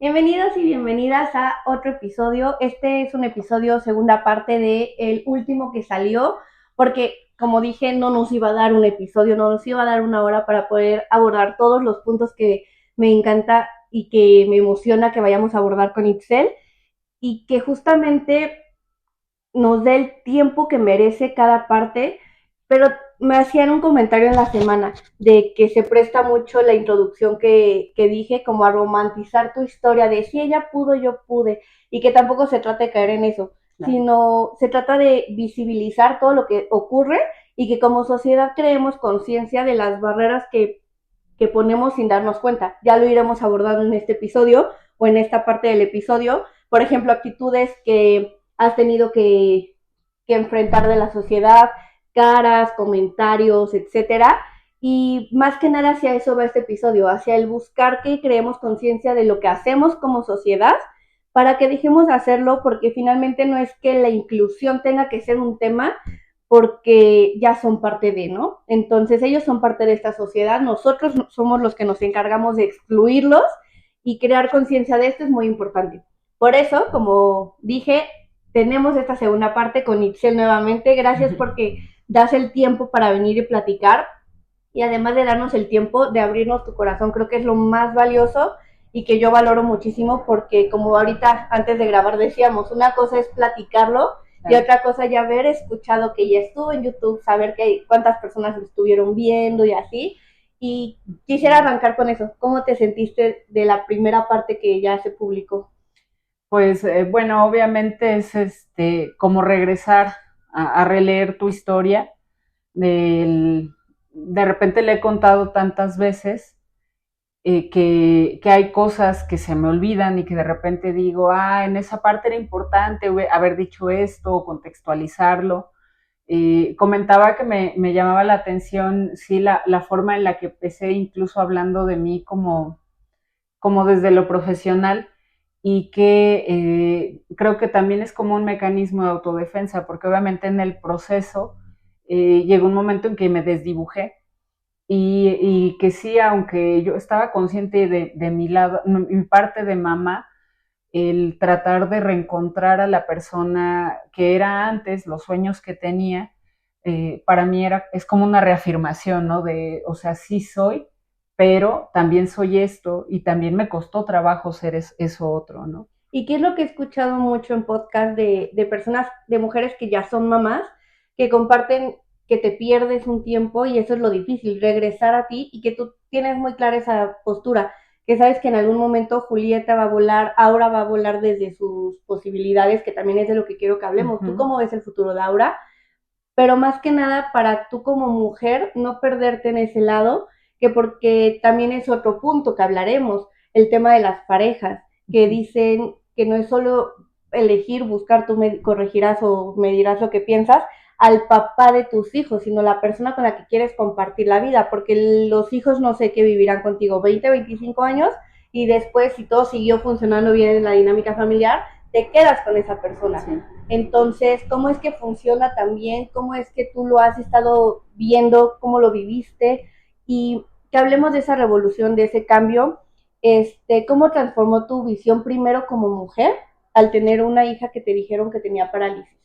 Bienvenidos y bienvenidas a otro episodio. Este es un episodio segunda parte de el último que salió, porque como dije, no nos iba a dar un episodio, no nos iba a dar una hora para poder abordar todos los puntos que me encanta y que me emociona que vayamos a abordar con Itzel y que justamente nos dé el tiempo que merece cada parte, pero me hacían un comentario en la semana de que se presta mucho la introducción que dije como a romantizar tu historia de si ella pudo, yo pude, y que tampoco se trata de caer en eso, claro, sino se trata de visibilizar todo lo que ocurre y que como sociedad creemos conciencia de las barreras que ponemos sin darnos cuenta. Ya lo iremos abordando en este episodio o en esta parte del episodio. Por ejemplo, actitudes que has tenido que enfrentar de la sociedad, caras, comentarios, etcétera. Y más que nada hacia eso va este episodio, hacia el buscar que creemos conciencia de lo que hacemos como sociedad para que dejemos de hacerlo, porque finalmente no es que la inclusión tenga que ser un tema, porque ya son parte de, ¿no? Entonces ellos son parte de esta sociedad, nosotros somos los que nos encargamos de excluirlos y crear conciencia de esto es muy importante. Por eso, como dije, tenemos esta segunda parte con Itzel nuevamente. Gracias porque das el tiempo para venir y platicar y además de darnos el tiempo de abrirnos tu corazón, creo que es lo más valioso y que yo valoro muchísimo porque como ahorita antes de grabar decíamos, una cosa es platicarlo y otra cosa ya haber escuchado que ya estuvo en YouTube, saber que cuántas personas lo estuvieron viendo y así. Y quisiera arrancar con eso. ¿Cómo te sentiste de la primera parte que ya se publicó? Pues bueno, obviamente es como regresar a releer tu historia. De repente le he contado tantas veces que hay cosas que se me olvidan y que de repente digo, en esa parte era importante haber dicho esto o contextualizarlo. Comentaba que me llamaba la atención, sí, la forma en la que empecé incluso hablando de mí como desde lo profesional y que creo que también es como un mecanismo de autodefensa, porque obviamente en el proceso llegó un momento en que me desdibujé y que sí, aunque yo estaba consciente de mi lado, mi parte de mamá, el tratar de reencontrar a la persona que era antes, los sueños que tenía, para mí es como una reafirmación, ¿no? De, o sea, sí soy, pero también soy esto y también me costó trabajo ser eso otro, ¿no? ¿Y qué es lo que he escuchado mucho en podcast de personas, de mujeres que ya son mamás, que comparten que te pierdes un tiempo y eso es lo difícil, regresar a ti y que tú tienes muy clara esa postura, que sabes que en algún momento Julieta va a volar, Aura va a volar desde sus posibilidades, que también es de lo que quiero que hablemos. ¿Tú cómo ves el futuro de Aura? Pero más que nada para tú como mujer no perderte en ese lado, que porque también es otro punto que hablaremos, el tema de las parejas, que dicen que no es solo elegir, buscar, tú me corregirás o me dirás lo que piensas, al papá de tus hijos, sino la persona con la que quieres compartir la vida, porque los hijos no sé qué vivirán contigo 20, 25 años y después si todo siguió funcionando bien en la dinámica familiar, te quedas con esa persona. Sí. Entonces, ¿cómo es que funciona también? ¿Cómo es que tú lo has estado viendo? ¿Cómo lo viviste? Y que hablemos de esa revolución, de ese cambio. ¿Cómo transformó tu visión primero como mujer al tener una hija que te dijeron que tenía parálisis?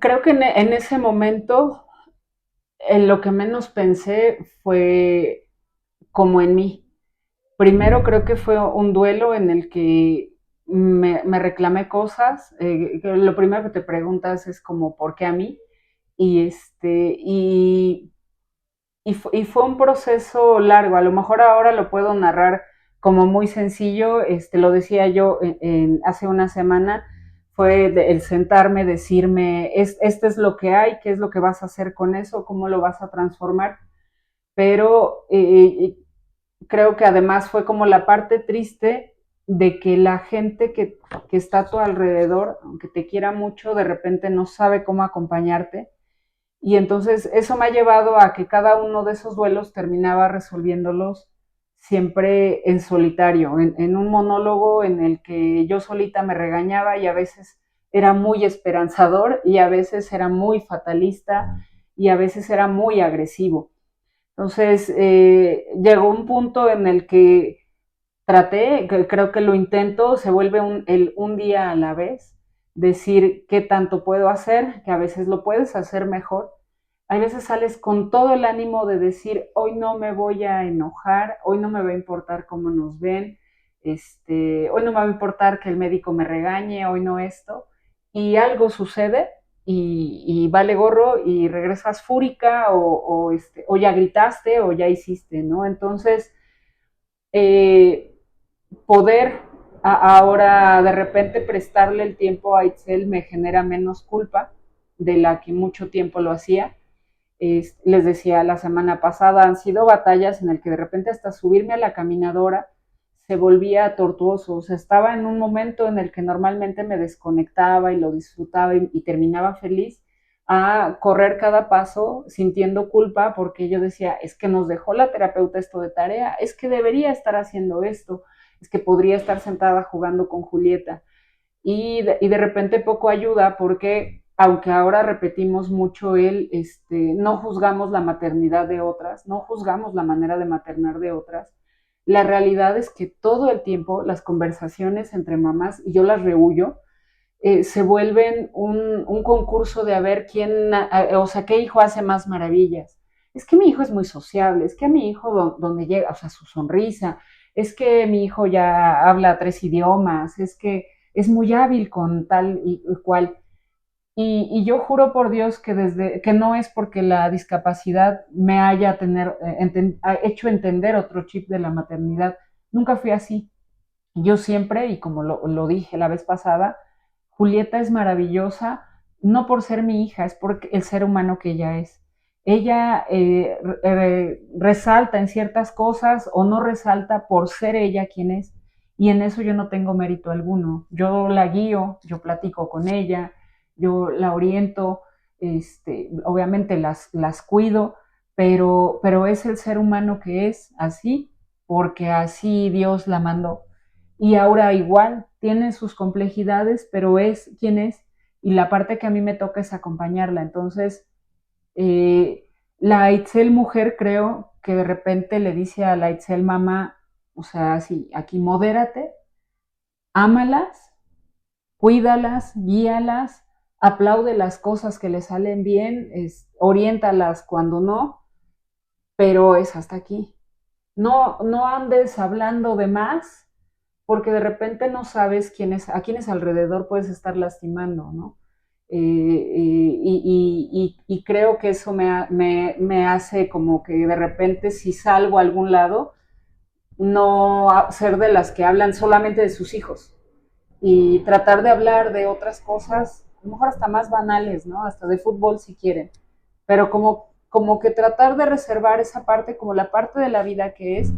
Creo que en ese momento en lo que menos pensé fue como en mí. Primero creo que fue un duelo en el que me reclamé cosas. Lo primero que te preguntas es como, ¿por qué a mí? Y, y fue un proceso largo. A lo mejor ahora lo puedo narrar como muy sencillo. Lo decía yo hace una semana, fue el sentarme, decirme, este es lo que hay, qué es lo que vas a hacer con eso, cómo lo vas a transformar. Pero creo que además fue como la parte triste de que la gente que está a tu alrededor, aunque te quiera mucho, de repente no sabe cómo acompañarte. Y entonces eso me ha llevado a que cada uno de esos duelos terminaba resolviéndolos siempre en solitario, en un monólogo en el que yo solita me regañaba y a veces era muy esperanzador y a veces era muy fatalista y a veces era muy agresivo. Entonces llegó un punto en el que creo que lo intento, se vuelve un día a la vez, decir qué tanto puedo hacer, que a veces lo puedes hacer mejor. A veces sales con todo el ánimo de decir, hoy no me voy a enojar, hoy no me va a importar cómo nos ven, hoy no me va a importar que el médico me regañe, hoy no esto, y algo sucede y vale gorro y regresas fúrica o ya gritaste o ya hiciste, ¿no? Entonces, eh, poder ahora de repente prestarle el tiempo a Itzel me genera menos culpa de la que mucho tiempo lo hacía. Les decía la semana pasada, han sido batallas en las que de repente hasta subirme a la caminadora se volvía tortuoso. O sea, estaba en un momento en el que normalmente me desconectaba y lo disfrutaba y terminaba feliz, a correr cada paso sintiendo culpa porque yo decía, es que nos dejó la terapeuta esto de tarea, es que debería estar haciendo esto, es que podría estar sentada jugando con Julieta. Y de repente poco ayuda porque aunque ahora repetimos mucho no juzgamos la maternidad de otras, no juzgamos la manera de maternar de otras, la realidad es que todo el tiempo las conversaciones entre mamás, y yo las rehuyo, se vuelven un concurso de a ver quién, o sea, qué hijo hace más maravillas. Es que mi hijo es muy sociable, es que a mi hijo donde llega, o sea, su sonrisa, es que mi hijo ya habla 3 idiomas, es que es muy hábil con tal y cual. Y yo juro por Dios que no es porque la discapacidad me haya hecho entender otro chip de la maternidad. Nunca fui así. Yo siempre, y como lo dije la vez pasada, Julieta es maravillosa, no por ser mi hija, es por el ser humano que ella es. Ella resalta en ciertas cosas o no resalta por ser ella quien es. Y en eso yo no tengo mérito alguno. Yo la guío, yo platico con ella, yo la oriento, obviamente las cuido, pero es el ser humano que es así, porque así Dios la mandó. Y ahora igual, tiene sus complejidades, pero es quien es, y la parte que a mí me toca es acompañarla. Entonces, la Itzel mujer creo que de repente le dice a la Itzel mamá, o sea, sí, aquí modérate, ámalas, cuídalas, guíalas, aplaude las cosas que le salen bien, oriéntalas cuando no, pero es hasta aquí. No andes hablando de más, porque de repente no sabes a quiénes alrededor puedes estar lastimando, ¿no? Y creo que eso me hace como que de repente si salgo a algún lado, no ser de las que hablan solamente de sus hijos y tratar de hablar de otras cosas, a lo mejor hasta más banales, ¿no? Hasta de fútbol si quieren, pero como que tratar de reservar esa parte como la parte de la vida que es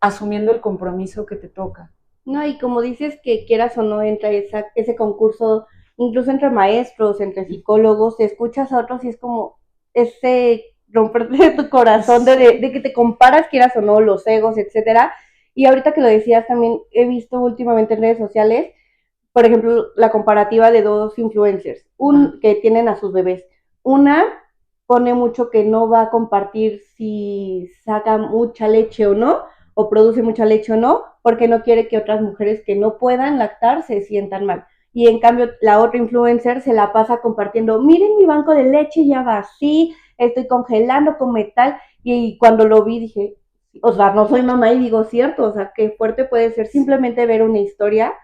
asumiendo el compromiso que te toca. No, y como dices que quieras o no entra ese concurso, incluso entre maestros, entre psicólogos, te escuchas a otros y es como ese romperte de tu corazón de que te comparas, quieras o no, los egos, etcétera. Y ahorita que lo decías también he visto últimamente en redes sociales, por ejemplo, la comparativa de dos influencers, que tienen a sus bebés. Una pone mucho que no va a compartir si saca mucha leche o no, o produce mucha leche o no, porque no quiere que otras mujeres que no puedan lactar se sientan mal. Y en cambio, la otra influencer se la pasa compartiendo, miren mi banco de leche ya va así, estoy congelando con metal. Y cuando lo vi dije, o sea, no soy mamá y digo, cierto, o sea, qué fuerte puede ser simplemente ver una historia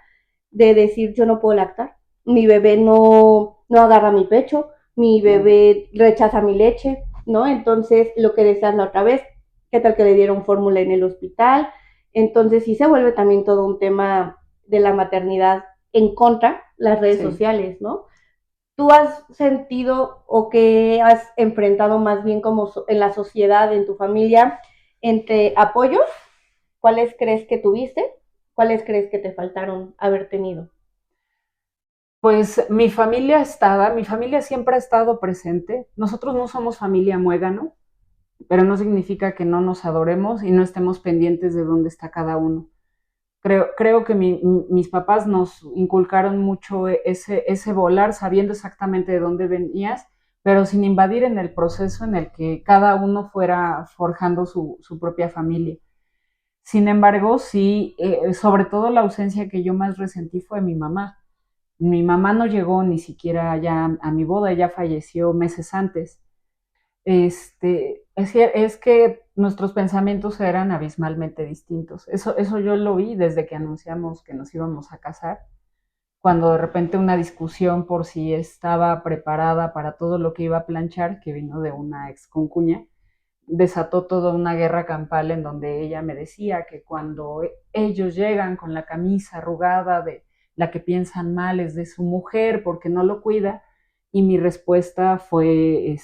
de decir, yo no puedo lactar, mi bebé no agarra mi pecho, mi bebé rechaza mi leche, ¿no? Entonces, lo que decías la otra vez, ¿qué tal que le dieron fórmula en el hospital? Entonces, sí se vuelve también todo un tema de la maternidad en contra las redes sociales, ¿no? ¿Tú has sentido o que has enfrentado más bien como en la sociedad, en tu familia, entre apoyos? ¿Cuáles crees que tuviste? ¿Cuáles crees que te faltaron haber tenido? Pues mi familia siempre ha estado presente. Nosotros no somos familia muégano, pero no significa que no nos adoremos y no estemos pendientes de dónde está cada uno. Creo que mis papás nos inculcaron mucho ese volar sabiendo exactamente de dónde venías, pero sin invadir en el proceso en el que cada uno fuera forjando su propia familia. Sin embargo, sí, sobre todo la ausencia que yo más resentí fue mi mamá. Mi mamá no llegó ni siquiera ya a mi boda, ella falleció meses antes. Es que nuestros pensamientos eran abismalmente distintos. Eso yo lo vi desde que anunciamos que nos íbamos a casar, cuando de repente una discusión por si estaba preparada para todo lo que iba a planchar, que vino de una ex concuña, desató toda una guerra campal en donde ella me decía que cuando ellos llegan con la camisa arrugada de la que piensan mal es de su mujer porque no lo cuida, y mi respuesta fue,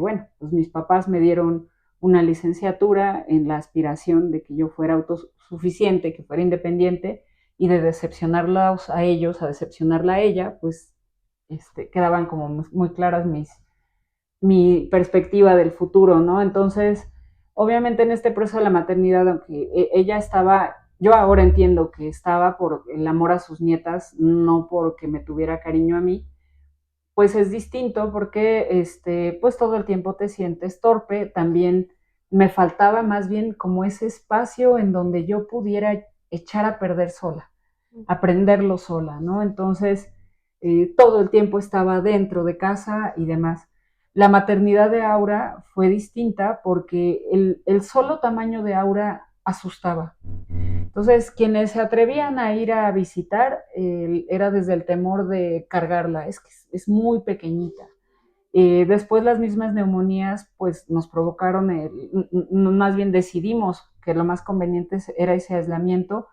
bueno, pues mis papás me dieron una licenciatura en la aspiración de que yo fuera autosuficiente, que fuera independiente, y de decepcionarlos a ellos, a decepcionarla a ella, pues quedaban como muy claras mi perspectiva del futuro, ¿no? Entonces, obviamente en este proceso de la maternidad, aunque ella estaba, yo ahora entiendo que estaba por el amor a sus nietas, no porque me tuviera cariño a mí, pues es distinto porque, pues todo el tiempo te sientes torpe. También me faltaba más bien como ese espacio en donde yo pudiera echar a perder sola, aprenderlo sola, ¿no? Entonces, todo el tiempo estaba dentro de casa y demás. La maternidad de Aura fue distinta porque el solo tamaño de Aura asustaba. Entonces, quienes se atrevían a ir a visitar era desde el temor de cargarla, es que es muy pequeñita. Después las mismas neumonías pues nos provocaron, más bien decidimos que lo más conveniente era ese aislamiento.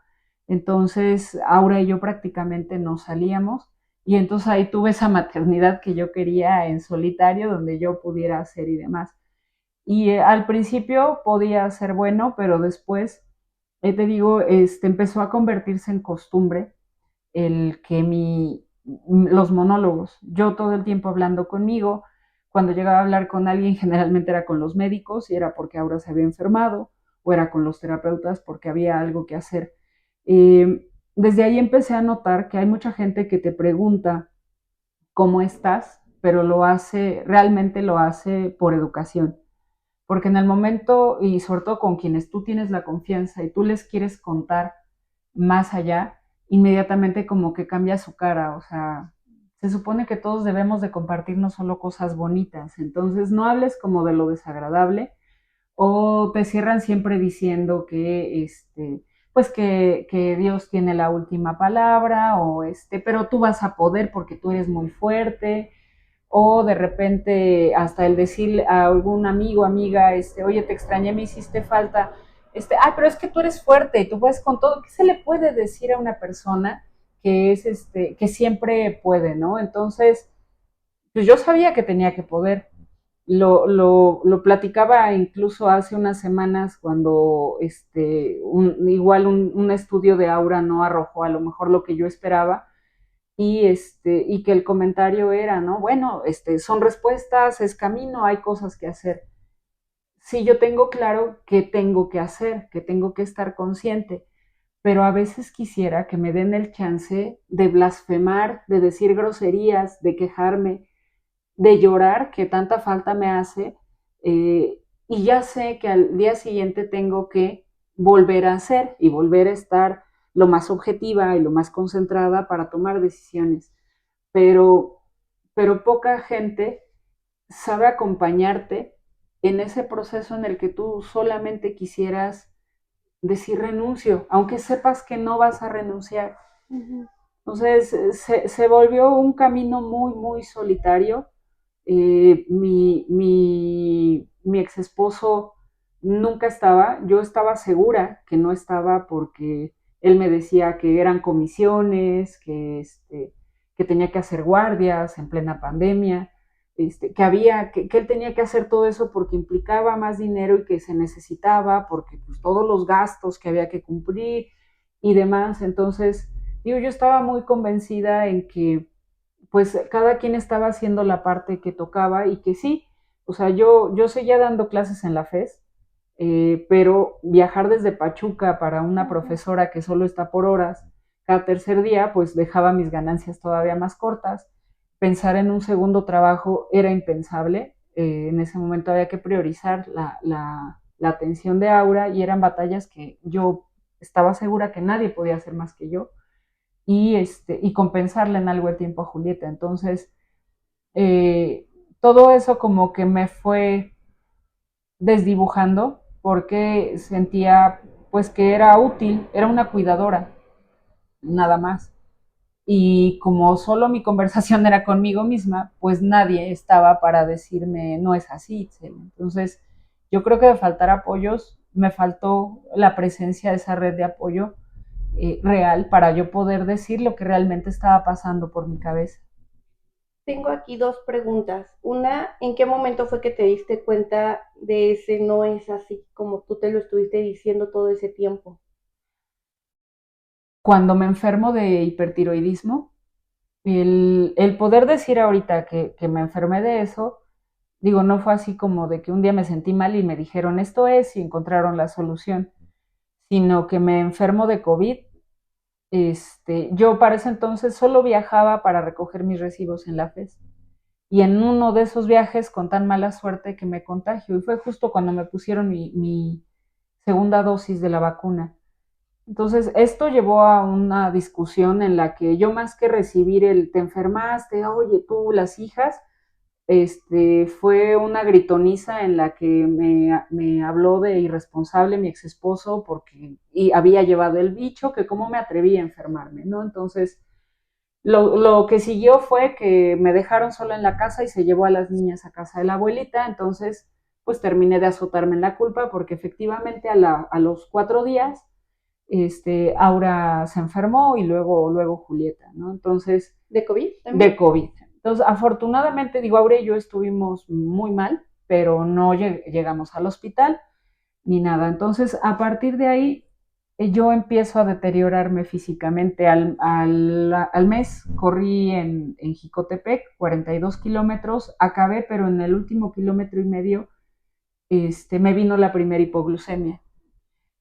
Entonces Aura y yo prácticamente no salíamos, y entonces ahí tuve esa maternidad que yo quería en solitario, donde yo pudiera hacer y demás. Y al principio podía ser bueno, pero después, te digo, empezó a convertirse en costumbre el que los monólogos, yo todo el tiempo hablando conmigo. Cuando llegaba a hablar con alguien generalmente era con los médicos y era porque Aura se había enfermado, o era con los terapeutas porque había algo que hacer. Desde ahí empecé a notar que hay mucha gente que te pregunta cómo estás, pero realmente lo hace por educación. Porque en el momento, y sobre todo con quienes tú tienes la confianza y tú les quieres contar más allá, inmediatamente como que cambia su cara. O sea, se supone que todos debemos de compartir no solo cosas bonitas, entonces no hables como de lo desagradable, o te cierran siempre diciendo que pues que Dios tiene la última palabra, o pero tú vas a poder porque tú eres muy fuerte. O de repente hasta el decir a algún amigo, amiga, oye, te extrañé, me hiciste falta, ay, pero es que tú eres fuerte y tú puedes con todo. ¿Qué se le puede decir a una persona que es, que siempre puede, ¿no? Entonces, pues yo sabía que tenía que poder. Lo platicaba incluso hace unas semanas cuando, igual un estudio de Aura no arrojó a lo mejor lo que yo esperaba, y que el comentario era, ¿no? Bueno, son respuestas, es camino, hay cosas que hacer. Sí, yo tengo claro qué tengo que hacer, que tengo que estar consciente, pero a veces quisiera que me den el chance de blasfemar, de decir groserías, de quejarme, de llorar, que tanta falta me hace, y ya sé que al día siguiente tengo que volver a hacer y volver a estar lo más objetiva y lo más concentrada para tomar decisiones. Pero, pero poca gente sabe acompañarte en ese proceso en el que tú solamente quisieras decir renuncio, aunque sepas que no vas a renunciar. Uh-huh. Entonces se volvió un camino muy, muy solitario. Mi ex esposo nunca estaba. Yo estaba segura que no estaba porque él me decía que eran comisiones, que tenía que hacer guardias en plena pandemia, que él tenía que hacer todo eso porque implicaba más dinero y que se necesitaba, porque pues, todos los gastos que había que cumplir y demás. Entonces, digo, yo estaba muy convencida en que pues cada quien estaba haciendo la parte que tocaba, y que sí, o sea, yo seguía dando clases en la FES, pero viajar desde Pachuca para una profesora que solo está por horas cada tercer día, pues dejaba mis ganancias todavía más cortas. Pensar en un segundo trabajo era impensable. En ese momento había que priorizar la atención de Aura, y eran batallas que yo estaba segura que nadie podía hacer más que yo y compensarle en algo el tiempo a Julieta. Entonces, todo eso como que me fue desdibujando porque sentía pues que era útil, era una cuidadora, nada más. Y como solo mi conversación era conmigo misma, pues nadie estaba para decirme, no es así, Itzel. Entonces, yo creo que de faltar apoyos, me faltó la presencia de esa red de apoyo real para yo poder decir lo que realmente estaba pasando por mi cabeza. Tengo aquí dos preguntas. Una, ¿en qué momento fue que te diste cuenta de ese no es así como tú te lo estuviste diciendo todo ese tiempo? Cuando me enfermo de hipertiroidismo, el poder decir ahorita que me enfermé de eso, digo, no fue así como de que un día me sentí mal y me dijeron esto es y encontraron la solución, sino que me enfermo de COVID. Yo para ese entonces solo viajaba para recoger mis recibos en la FES. Y en uno de esos viajes, con tan mala suerte que me contagio, y fue justo cuando me pusieron mi segunda dosis de la vacuna. Entonces, esto llevó a una discusión en la que yo más que recibir el te enfermaste, oye, tú, las hijas, fue una gritoniza en la que me habló de irresponsable mi ex esposo porque había llevado el bicho, que cómo me atreví a enfermarme, ¿no? Entonces, lo que siguió fue que me dejaron sola en la casa y se llevó a las niñas a casa de la abuelita, entonces, pues terminé de azotarme en la culpa porque efectivamente a los 4 días, Aura se enfermó y luego Julieta, ¿no? Entonces, ¿De COVID también? de COVID. Entonces, afortunadamente, digo, Aure y yo estuvimos muy mal, pero no llegamos al hospital ni nada. Entonces, a partir de ahí, yo empiezo a deteriorarme físicamente. Al mes corrí en Jicotepec, 42 kilómetros, acabé, pero en el último kilómetro y medio me vino la primera hipoglucemia.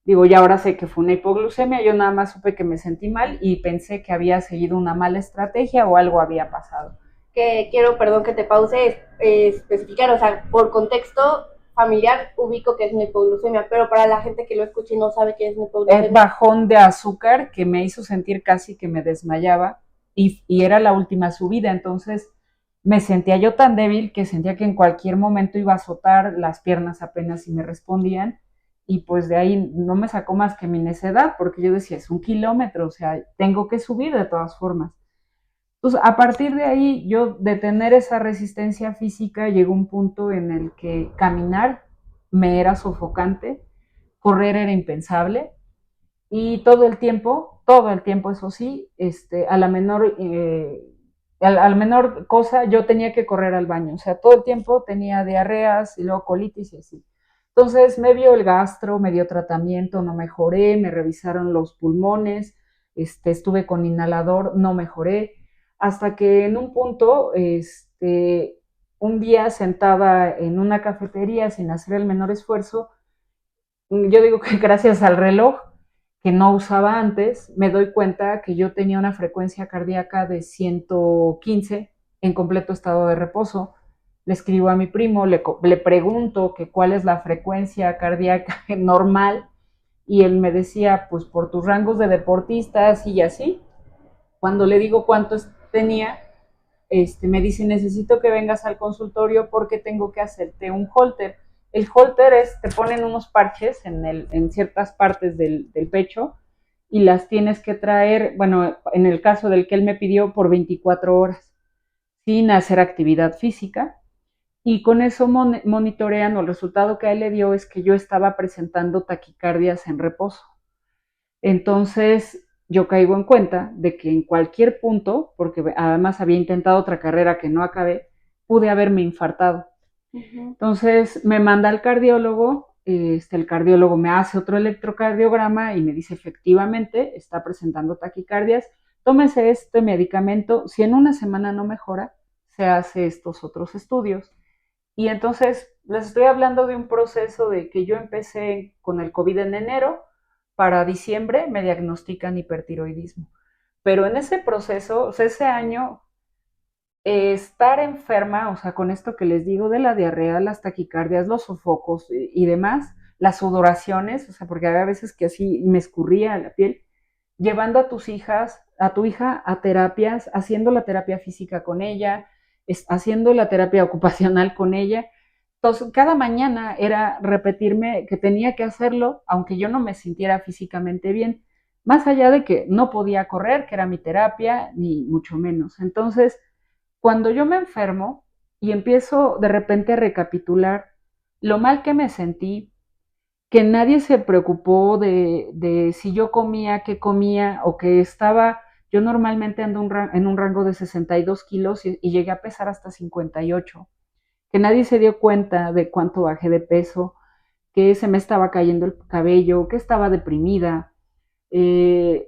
Digo, ya ahora sé que fue una hipoglucemia, yo nada más supe que me sentí mal y pensé que había seguido una mala estrategia o algo había pasado. Que quiero, perdón que te pause, especificar, o sea, por contexto familiar ubico que es una hipoglucemia, pero para la gente que lo escucha y no sabe qué es una hipoglucemia. Bajón de azúcar que me hizo sentir casi que me desmayaba y era la última subida, entonces me sentía yo tan débil que sentía que en cualquier momento iba a azotar, las piernas apenas si me respondían y pues de ahí no me sacó más que mi necedad porque yo decía, es 1 kilómetro, o sea, tengo que subir de todas formas. Entonces, a partir de ahí, yo de tener esa resistencia física, llegó un punto en el que caminar me era sofocante, correr era impensable y todo el tiempo, eso sí, a la menor cosa yo tenía que correr al baño, o sea, todo el tiempo tenía diarreas y luego colitis y así. Entonces me vio el gastro, me dio tratamiento, no mejoré, me revisaron los pulmones, estuve con inhalador, no mejoré, hasta que en un punto, un día sentada en una cafetería sin hacer el menor esfuerzo, yo digo que gracias al reloj que no usaba antes, me doy cuenta que yo tenía una frecuencia cardíaca de 115 en completo estado de reposo. Le escribo a mi primo, le pregunto que cuál es la frecuencia cardíaca normal y él me decía, pues por tus rangos de deportista, así y así. Cuando le digo cuántos tenía, me dice, necesito que vengas al consultorio porque tengo que hacerte un holter. El holter es, te ponen unos parches en ciertas partes del pecho y las tienes que traer, bueno, en el caso del que él me pidió, por 24 horas, sin hacer actividad física. Y con eso monitorean, o el resultado que a él le dio es que yo estaba presentando taquicardias en reposo. Entonces, yo caigo en cuenta de que en cualquier punto, porque además había intentado otra carrera que no acabé, pude haberme infartado. Entonces me manda al cardiólogo, el cardiólogo me hace otro electrocardiograma y me dice efectivamente está presentando taquicardias, tómese este medicamento, si en una semana no mejora, se hace estos otros estudios. Y entonces les estoy hablando de un proceso de que yo empecé con el COVID en enero, para diciembre me diagnostican hipertiroidismo. Pero en ese proceso, o sea, ese año, estar enferma, o sea, con esto que les digo de la diarrea, las taquicardias, los sofocos y demás, las sudoraciones, o sea, porque había veces que así me escurría la piel, llevando a tu hija a terapias, haciendo la terapia física con ella, haciendo la terapia ocupacional con ella. Entonces, cada mañana era repetirme que tenía que hacerlo, aunque yo no me sintiera físicamente bien, más allá de que no podía correr, que era mi terapia, ni mucho menos. Entonces, cuando yo me enfermo y empiezo de repente a recapitular lo mal que me sentí, que nadie se preocupó de si yo comía, qué comía, o que estaba, yo normalmente ando en un rango de 62 kilos y llegué a pesar hasta 58, que nadie se dio cuenta de cuánto bajé de peso, que se me estaba cayendo el cabello, que estaba deprimida, eh,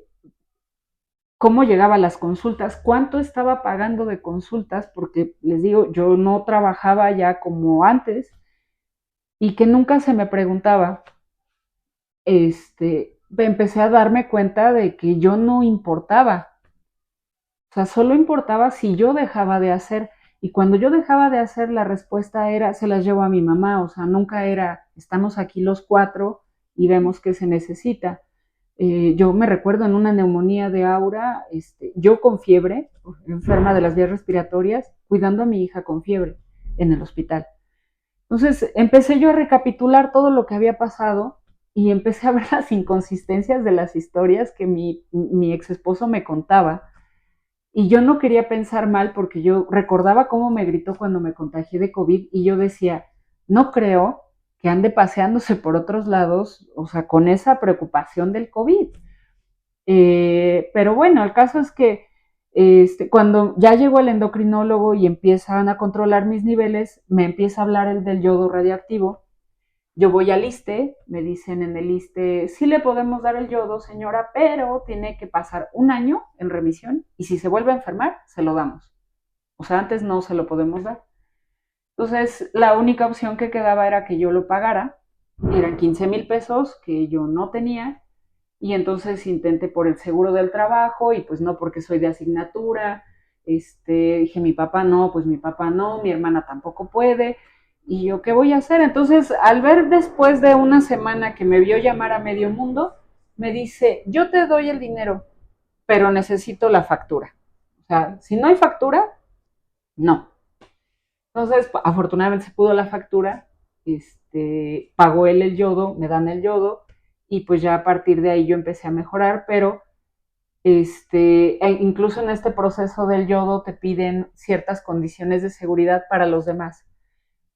cómo llegaba a las consultas, cuánto estaba pagando de consultas, porque les digo, yo no trabajaba ya como antes y que nunca se me preguntaba, empecé a darme cuenta de que yo no importaba, o sea, solo importaba si yo dejaba de hacer. Y cuando yo dejaba de hacer, la respuesta era, se las llevo a mi mamá, o sea, nunca era, estamos aquí los cuatro y vemos qué se necesita. Yo me recuerdo en una neumonía de Aura, yo con fiebre, enferma de las vías respiratorias, cuidando a mi hija con fiebre en el hospital. Entonces empecé yo a recapitular todo lo que había pasado y empecé a ver las inconsistencias de las historias que mi ex esposo me contaba. Y yo no quería pensar mal porque yo recordaba cómo me gritó cuando me contagié de COVID y yo decía, no creo que ande paseándose por otros lados, o sea, con esa preocupación del COVID. Pero bueno, el caso es que cuando ya llegó el endocrinólogo y empiezan a controlar mis niveles, me empieza a hablar el del yodo radioactivo. Yo voy al ISSSTE, me dicen en el ISSSTE, sí le podemos dar el yodo, señora, pero tiene que pasar un año en remisión y si se vuelve a enfermar, se lo damos. O sea, antes no se lo podemos dar. Entonces, la única opción que quedaba era que yo lo pagara. Eran 15,000 pesos que yo no tenía y entonces intenté por el seguro del trabajo y pues no porque soy de asignatura. Dije, mi papá no, pues mi papá no, mi hermana tampoco puede. ¿Y yo qué voy a hacer? Entonces, al ver después de una semana que me vio llamar a medio mundo, me dice, yo te doy el dinero, pero necesito la factura. O sea, si no hay factura, no. Entonces, afortunadamente se pudo la factura, pagó él el yodo, me dan el yodo, y pues ya a partir de ahí yo empecé a mejorar, pero incluso en este proceso del yodo te piden ciertas condiciones de seguridad para los demás.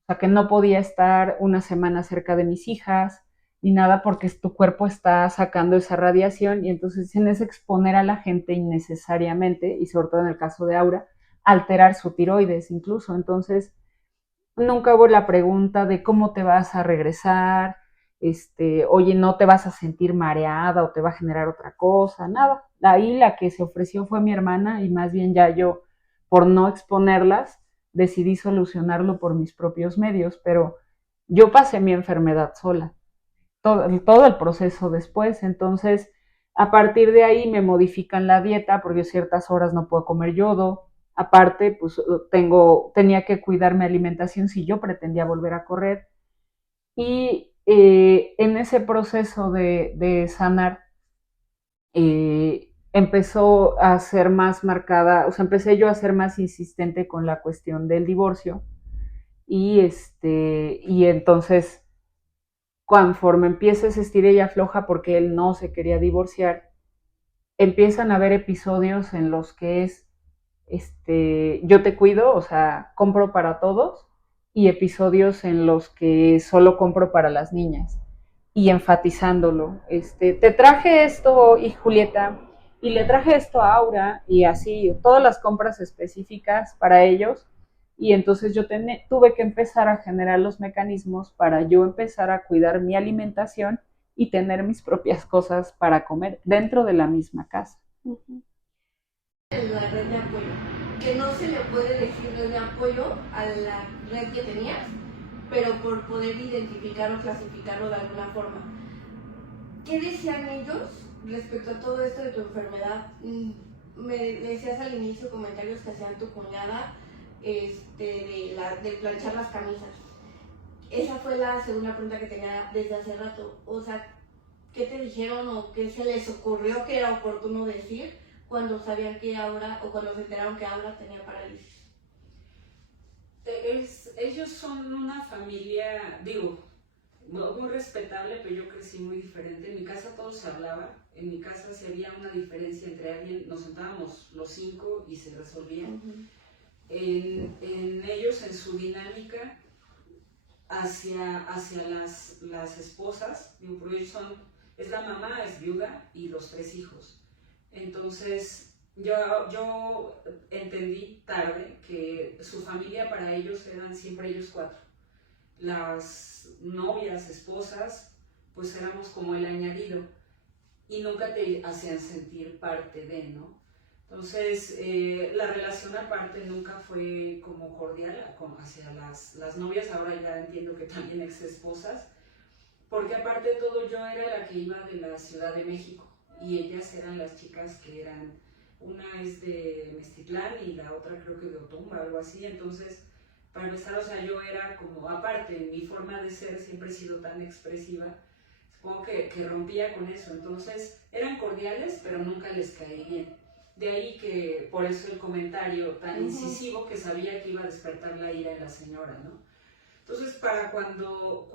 O sea, que no podía estar una semana cerca de mis hijas ni nada porque tu cuerpo está sacando esa radiación y entonces tienes que exponer a la gente innecesariamente, y sobre todo en el caso de Aura, alterar su tiroides incluso. Entonces, nunca hubo la pregunta de cómo te vas a regresar, oye, no te vas a sentir mareada o te va a generar otra cosa, nada. Ahí la que se ofreció fue mi hermana y más bien ya yo, por no exponerlas, decidí solucionarlo por mis propios medios, pero yo pasé mi enfermedad sola, todo el proceso después, entonces a partir de ahí me modifican la dieta porque a ciertas horas no puedo comer yodo, aparte pues tenía que cuidar mi alimentación si yo pretendía volver a correr y en ese proceso de sanar empezó a ser más marcada, o sea, empecé yo a ser más insistente con la cuestión del divorcio y entonces conforme empieza ese estira y afloja porque él no se quería divorciar, empiezan a haber episodios en los que es, yo te cuido, o sea, compro para todos, y episodios en los que solo compro para las niñas, y enfatizándolo, te traje esto, y Julieta, y le traje esto a Aura, y así, todas las compras específicas para ellos, y entonces yo tuve que empezar a generar los mecanismos para yo empezar a cuidar mi alimentación y tener mis propias cosas para comer dentro de la misma casa. La red de apoyo, que no se le puede decir red de apoyo a la red que tenías, pero por poder identificar o clasificarlo de alguna forma. ¿Qué decían ellos respecto a todo esto de tu enfermedad? Me decías al inicio comentarios que hacían tu cuñada de planchar las camisas. esa fue la segunda pregunta que tenía desde hace rato. O sea, ¿qué te dijeron o qué se les ocurrió que era oportuno decir cuando sabían que Aura, o cuando se enteraron que Aura tenía parálisis? Ellos son una familia, digo, muy respetable, pero yo crecí muy diferente. En mi casa todo se hablaba. En mi casa si había una diferencia entre alguien, nos sentábamos los 5 y se resolvía. En ellos, en su dinámica hacia las esposas, digo, porque ellos es la mamá, es viuda y los 3 hijos. Entonces, yo entendí tarde que su familia para ellos eran siempre ellos 4. Las novias, esposas, pues éramos como el añadido y nunca te hacían sentir parte de, ¿no? Entonces, la relación aparte nunca fue como cordial hacia las novias, ahora ya entiendo que también ex esposas, porque aparte de todo yo era la que iba de la Ciudad de México y ellas eran las chicas que eran, una es de Meztitlán y la otra creo que de Otumba, algo así. Entonces, para empezar, o sea, yo era como, aparte, mi forma de ser siempre he sido tan expresiva, supongo que rompía con eso. Entonces, eran cordiales, pero nunca les caí bien. De ahí que, por eso el comentario tan incisivo, que sabía que iba a despertar la ira en la señora, ¿no? Entonces, para cuando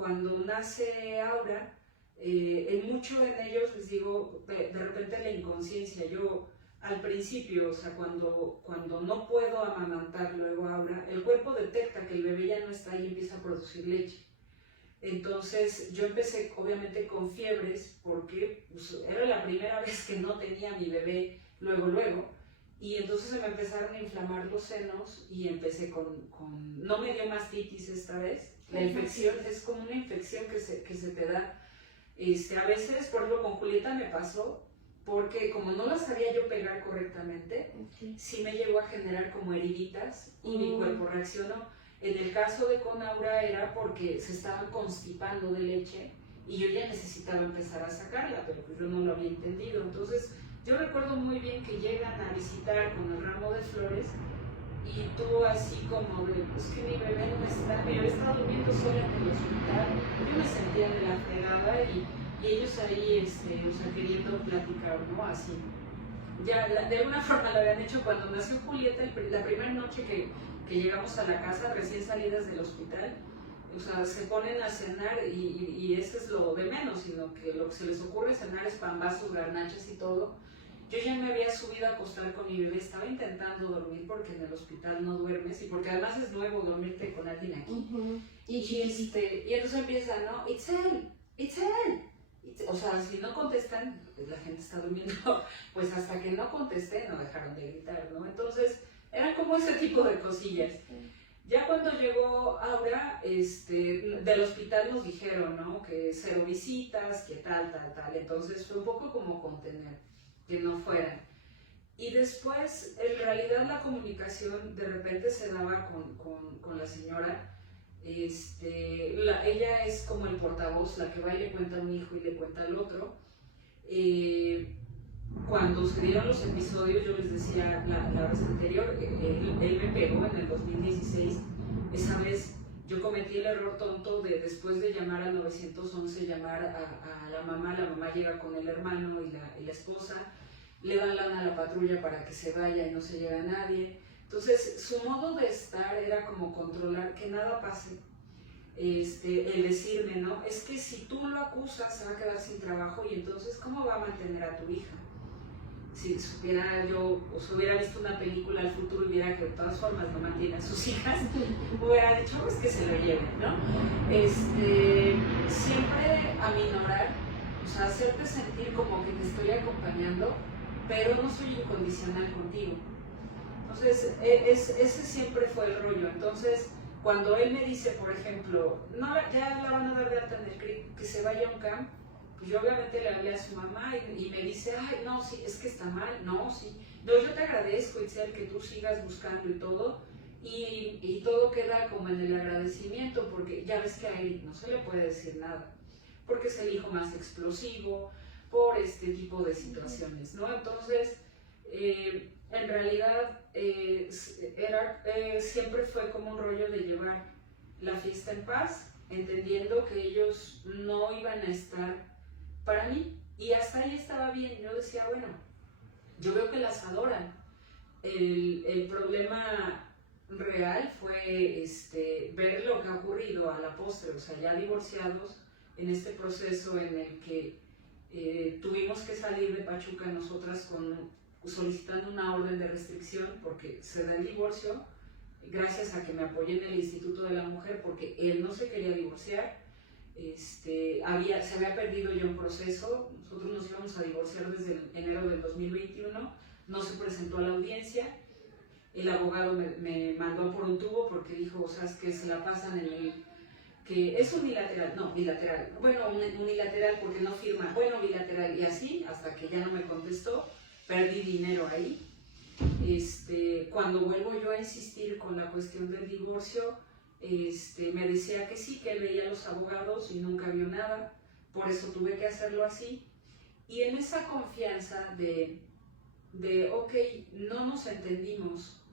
nace Aura, en mucho en ellos, les digo, de repente la inconsciencia, yo al principio, o sea, cuando no puedo amamantar luego Aura, el cuerpo detecta que el bebé ya no está y empieza a producir leche. Entonces yo empecé obviamente con fiebres porque pues, era la primera vez que no tenía a mi bebé luego, y entonces se me empezaron a inflamar los senos y empecé no me dio mastitis esta vez, la infección es como una infección que se te da, a veces, por ejemplo con Julieta me pasó, porque como no la sabía yo pegar correctamente, sí me llegó a generar como heriditas y mi cuerpo reaccionó. En el caso de con Aura era porque se estaban constipando de leche y yo ya necesitaba empezar a sacarla, pero pues yo no lo había entendido. Entonces yo recuerdo muy bien que llegan a visitar con el ramo de flores y tú así como de, pues que mi bebé no está, mi bebé estaba durmiendo sola en el hospital, yo me sentía de la fregada y ellos ahí, o sea, queriendo platicar, ¿no? Así. Ya, de alguna forma lo habían hecho cuando nació Julieta, la primera noche que llegamos a la casa, recién salidas del hospital, o sea, se ponen a cenar y eso es lo de menos, sino que lo que se les ocurre cenar es pambazos, garnachas y todo. Yo ya me había subido a acostar con mi bebé, estaba intentando dormir porque en el hospital no duermes y porque además es nuevo dormirte con alguien aquí. Y entonces empieza, ¿no? Itzel. O sea, si no contestan, pues la gente está durmiendo, pues hasta que no contesté no dejaron de gritar, ¿no? Entonces, eran como ese tipo de cosillas. Ya cuando llegó Aura, del hospital nos dijeron, ¿no? Que 0 visitas, que tal. Entonces fue un poco como contener, que no fueran. Y después, en realidad, la comunicación de repente se daba con la señora. Ella es como el portavoz, la que va y le cuenta a un hijo y le cuenta al otro. Cuando se dieron los episodios, yo les decía la vez anterior, él me pegó en el 2016. Esa vez yo cometí el error tonto de, después de llamar al 911, llamar a la mamá llega con el hermano y la esposa, le dan lana a la patrulla para que se vaya y no se lleve a nadie. Entonces, su modo de estar era como controlar que nada pase. El decirme, ¿no? Es que si tú lo acusas, se va a quedar sin trabajo y entonces, ¿cómo va a mantener a tu hija? Si supiera yo, o si hubiera visto una película al futuro y viera que de todas formas no mantiene a sus hijas, hubiera dicho, pues que se lo lleven, ¿no? Siempre aminorar, o sea, hacerte sentir como que te estoy acompañando, pero no soy incondicional contigo. Entonces, ese siempre fue el rollo. Entonces, cuando él me dice, por ejemplo, no, ya la van a dar de alta en el CRIP, que se vaya a un camp, pues yo obviamente le hablé a su mamá y me dice, ay, no, sí, es que está mal, no, sí. No, yo te agradezco, Itzel, que tú sigas buscando y todo, y todo queda como en el agradecimiento, porque ya ves que a él no se le puede decir nada, porque es el hijo más explosivo, por este tipo de situaciones, ¿no? Entonces, en realidad, siempre fue como un rollo de llevar la fiesta en paz entendiendo que ellos no iban a estar para mí. Y hasta ahí estaba bien. Yo decía, bueno, yo veo que las adoran. El problema real fue ver lo que ha ocurrido a la postre, o sea, ya divorciados, en este proceso en el que tuvimos que salir de Pachuca nosotras solicitando una orden de restricción porque se da el divorcio, gracias a que me apoyé en el Instituto de la Mujer, porque él no se quería divorciar. Se había perdido ya un proceso, nosotros nos íbamos a divorciar desde enero del 2021, no se presentó a la audiencia, el abogado me mandó por un tubo porque dijo, o sea, es que se la pasan que es unilateral, no, bilateral, bueno, unilateral porque no firma, bueno, bilateral, y así, hasta que ya no me contestó, perdí dinero ahí. Cuando vuelvo yo a insistir con la cuestión del divorcio, me decía que sí, que él veía a los abogados y nunca vio nada, por eso tuve que hacerlo así. Y en esa confianza de ok, no nos entendimos,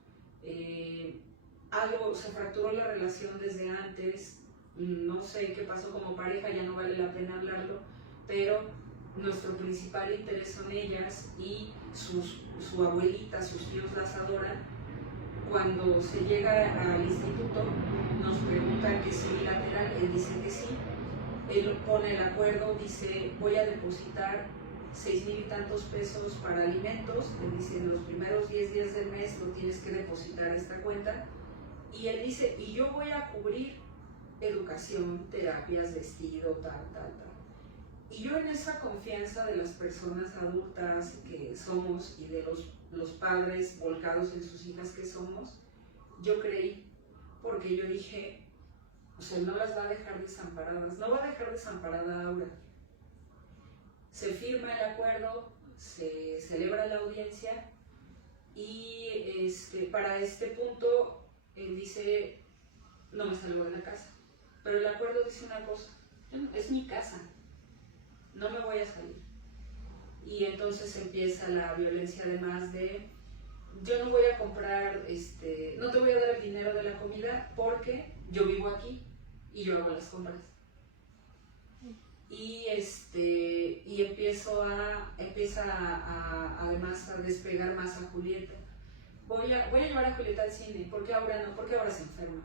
algo se fracturó la relación desde antes, no sé qué pasó como pareja, ya no vale la pena hablarlo, pero nuestro principal interés son ellas y su abuelita, sus tíos las adoran. Cuando se llega al instituto nos preguntan que si bilateral, él dice que sí, él pone el acuerdo, dice voy a depositar 6,000 y tantos pesos para alimentos, él dice en los primeros 10 días del mes lo tienes que depositar a esta cuenta, y él dice y yo voy a cubrir educación, terapias, vestido, tal. Y yo en esa confianza de las personas adultas que somos y de los padres volcados en sus hijas que somos, yo creí, porque yo dije, o sea, no las va a dejar desamparadas, no va a dejar desamparada a Aura. Se firma el acuerdo, se celebra la audiencia y para este punto él dice, no me salgo de la casa, pero el acuerdo dice una cosa, es mi casa, no me voy a salir. Y entonces empieza la violencia además de, yo no voy a comprar, no te voy a dar el dinero de la comida porque yo vivo aquí y yo hago las compras. Y empieza además a despegar más a Julieta. Voy a llevar a Julieta al cine, ¿por qué ahora no? Porque ahora se enferma.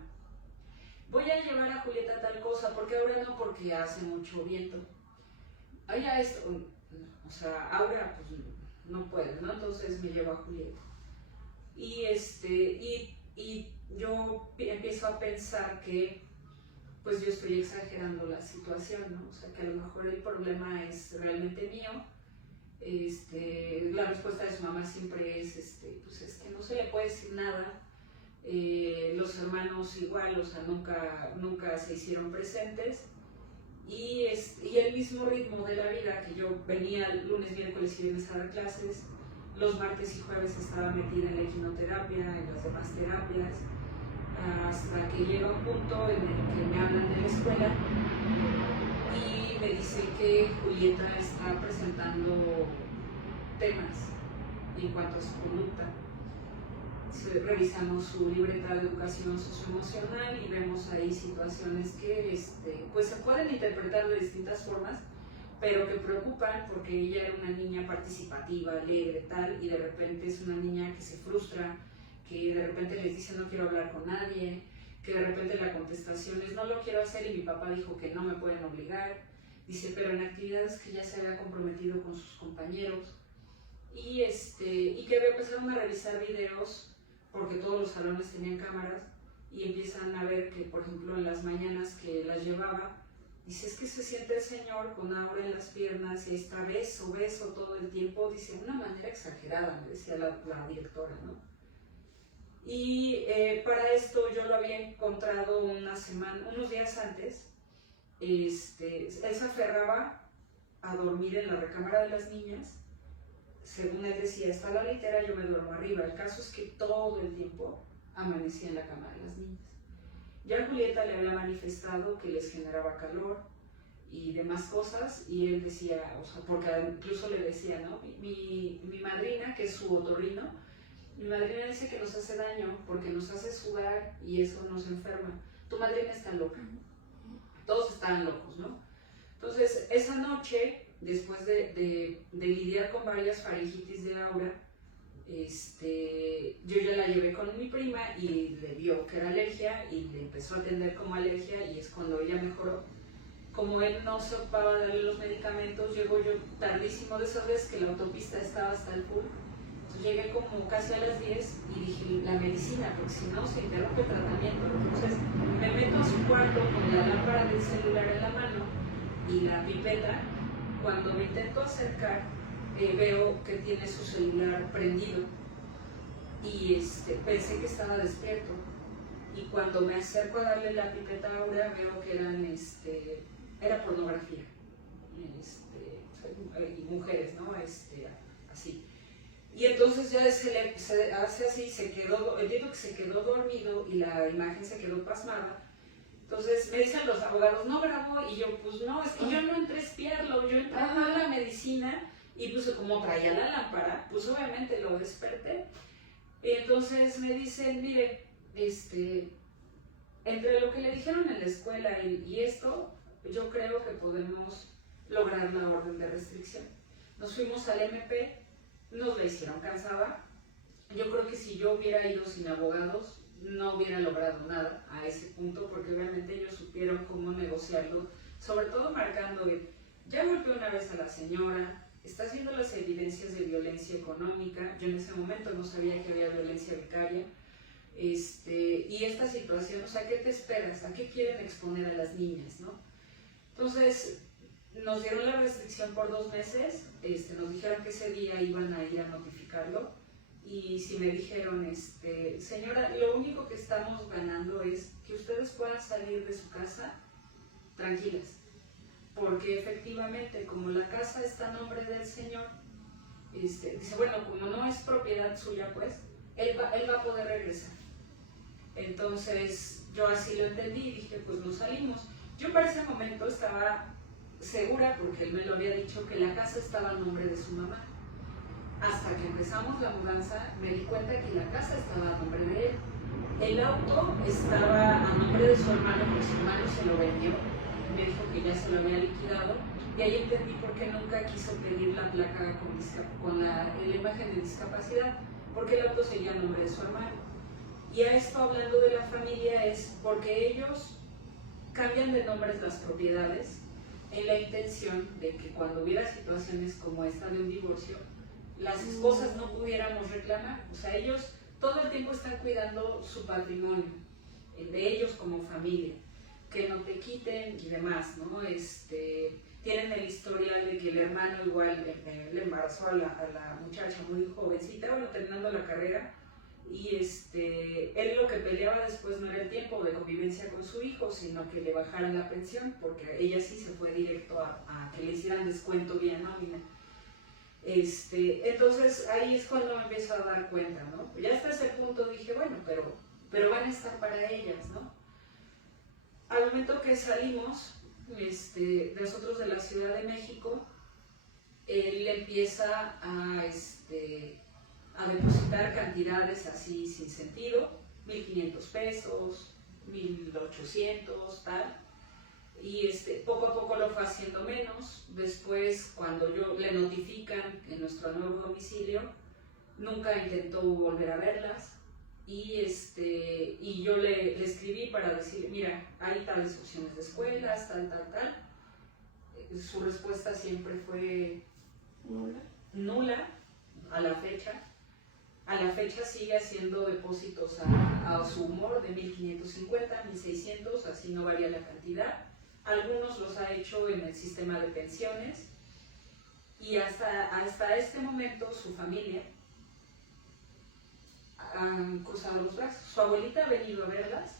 Voy a llevar a Julieta a tal cosa, ¿por qué ahora no? Porque hace mucho viento. Oye, esto, o sea, Aura pues no puede, ¿no? Entonces me llevo a Julieta. Y yo empiezo a pensar que pues yo estoy exagerando la situación, ¿no? O sea, que a lo mejor el problema es realmente mío. La respuesta de su mamá siempre es, pues es que no se le puede decir nada. Los hermanos igual, o sea, nunca se hicieron presentes. Y el mismo ritmo de la vida, que yo venía lunes, miércoles y viernes a dar clases, los martes y jueves estaba metida en la equinoterapia, en las demás terapias, hasta que llega un punto en el que me hablan de la escuela y me dicen que Julieta está presentando temas en cuanto a su conducta. Revisamos su libreta de educación socioemocional y vemos ahí situaciones que pues se pueden interpretar de distintas formas, pero que preocupan porque ella era una niña participativa, alegre, tal, y de repente es una niña que se frustra, que de repente les dice no quiero hablar con nadie, que de repente la contestación es no lo quiero hacer y mi papá dijo que no me pueden obligar, dice pero en actividades que ya se había comprometido con sus compañeros, y que empezaron a revisar videos porque todos los salones tenían cámaras y empiezan a ver que, por ejemplo, en las mañanas que las llevaba, dice, es que se siente el señor con Aura en las piernas y está beso todo el tiempo, dice, de una manera exagerada, me decía la directora, ¿no? Y para esto yo lo había encontrado unos días antes, él se aferraba a dormir en la recámara de las niñas. Según él decía, está la litera, yo me duermo arriba. El caso es que todo el tiempo amanecía en la cama de las niñas. Ya Julieta le había manifestado que les generaba calor y demás cosas, y él decía, o sea, porque incluso le decía, ¿no? Mi madrina, que es su otorrino, mi madrina dice que nos hace daño porque nos hace sudar y eso nos enferma. Tu madrina está loca. todos estaban locos, ¿no? Entonces, esa noche, después de lidiar con varias faringitis de Aura, yo ya la llevé con mi prima y le vio que era alergia y le empezó a atender como alergia y es cuando ella mejoró. Como él no se ocupaba de darle los medicamentos, llego yo tardísimo de esas veces que la autopista estaba hasta el full. Entonces llegué como casi a las 10 y dije, la medicina, porque si no se interrumpe el tratamiento. Entonces me meto a su cuarto con la lámpara del celular en la mano y la pipeta. Cuando me intento acercar, veo que tiene su celular prendido y pensé que estaba despierto. Y cuando me acerco a darle la pipeta a Aura, veo que era pornografía. Y mujeres, ¿no? Así. Y entonces ya se hace así, entiendo que se quedó dormido y la imagen se quedó pasmada. Entonces me dicen los abogados, no grabó, y yo, pues no, es que yo no entré a espiarlo, yo entré a la medicina y pues como traía la lámpara, pues obviamente lo desperté. Y entonces me dicen, mire, entre lo que le dijeron en la escuela y esto, yo creo que podemos lograr la orden de restricción. Nos fuimos al MP, nos la hicieron cansada. Yo creo que si yo hubiera ido sin abogados, no hubiera logrado nada a ese punto, porque obviamente ellos supieron cómo negociarlo, sobre todo marcando, ya golpeó una vez a la señora, está haciendo las evidencias de violencia económica, yo en ese momento no sabía que había violencia vicaria, y esta situación, o sea, ¿qué te esperas? ¿A qué quieren exponer a las niñas, no? Entonces, nos dieron la restricción por 2 meses, nos dijeron que ese día iban a ir a notificarlo, y sí me dijeron, señora, lo único que estamos ganando es que ustedes puedan salir de su casa tranquilas, porque efectivamente, como la casa está a nombre del señor, dice, bueno, como no es propiedad suya, pues, él va a poder regresar. Entonces, yo así lo entendí y dije, pues nos salimos. Yo para ese momento estaba segura, porque él me lo había dicho, que la casa estaba a nombre de su mamá. Hasta que empezamos la mudanza, me di cuenta que la casa estaba a nombre de él. El auto estaba a nombre de su hermano, porque su hermano se lo vendió. Me dijo que ya se lo había liquidado. Y ahí entendí por qué nunca quiso pedir la placa con la imagen de discapacidad, porque el auto seguía a nombre de su hermano. Y a esto, hablando de la familia, es porque ellos cambian de nombres las propiedades en la intención de que cuando hubiera situaciones como esta de un divorcio, las esposas no pudiéramos reclamar. O sea, ellos todo el tiempo están cuidando su patrimonio, el de ellos como familia, que no te quiten y demás, ¿no? Tienen el historial de que el hermano igual le embarazó a la muchacha muy jovencita, bueno, terminando la carrera, y él lo que peleaba después no era el tiempo de convivencia con su hijo, sino que le bajaran la pensión, porque ella sí se fue directo a que le hicieran descuento vía nómina. Entonces ahí es cuando me empiezo a dar cuenta, ¿no? Ya hasta ese punto dije, bueno, pero van a estar para ellas, ¿no? Al momento que salimos, nosotros de la Ciudad de México, él empieza a depositar cantidades así sin sentido, 1,500 pesos, 1,800, tal. Y poco a poco lo fue haciendo menos. Después, cuando le notifican en nuestro nuevo domicilio, nunca intentó volver a verlas. Y yo le escribí para decir, mira, hay tales opciones de escuelas, tal. Su respuesta siempre fue nula a la fecha. A la fecha sigue haciendo depósitos a su humor de 1,550, 1,600, así no varía la cantidad. Algunos los ha hecho en el sistema de pensiones y hasta este momento su familia han cruzado los brazos. Su abuelita ha venido a verlas.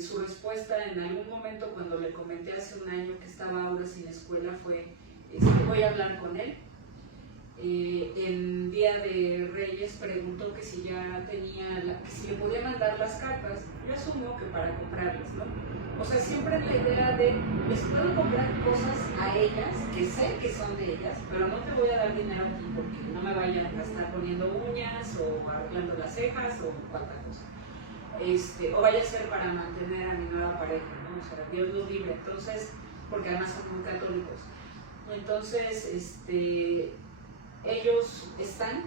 Su respuesta en algún momento cuando le comenté hace un año que estaba ahora sin escuela fue, voy a hablar con él. En Día de Reyes preguntó que si ya tenía, que si le podía mandar las cartas. Yo asumo que para comprarlas, ¿no? O sea, siempre la idea de, les puedo comprar cosas a ellas, que sé que son de ellas, pero no te voy a dar dinero aquí porque no me vayan a estar poniendo uñas o arreglando las cejas o cualquier cosa. o vaya a ser para mantener a mi nueva pareja, ¿no? O sea, Dios los libre. Entonces, porque además son muy católicos. Entonces, ellos están,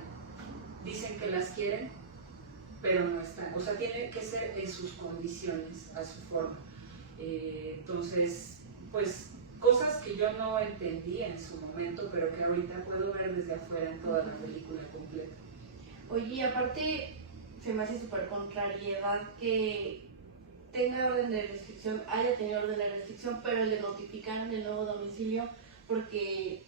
dicen que las quieren, pero no están. O sea, tiene que ser en sus condiciones, a su forma. Entonces, pues, cosas que yo no entendí en su momento, pero que ahorita puedo ver desde afuera en toda la película completa. Oye, aparte, se me hace súper contrariedad que tenga orden de restricción, haya tenido orden de restricción, pero le notificaron el nuevo domicilio porque,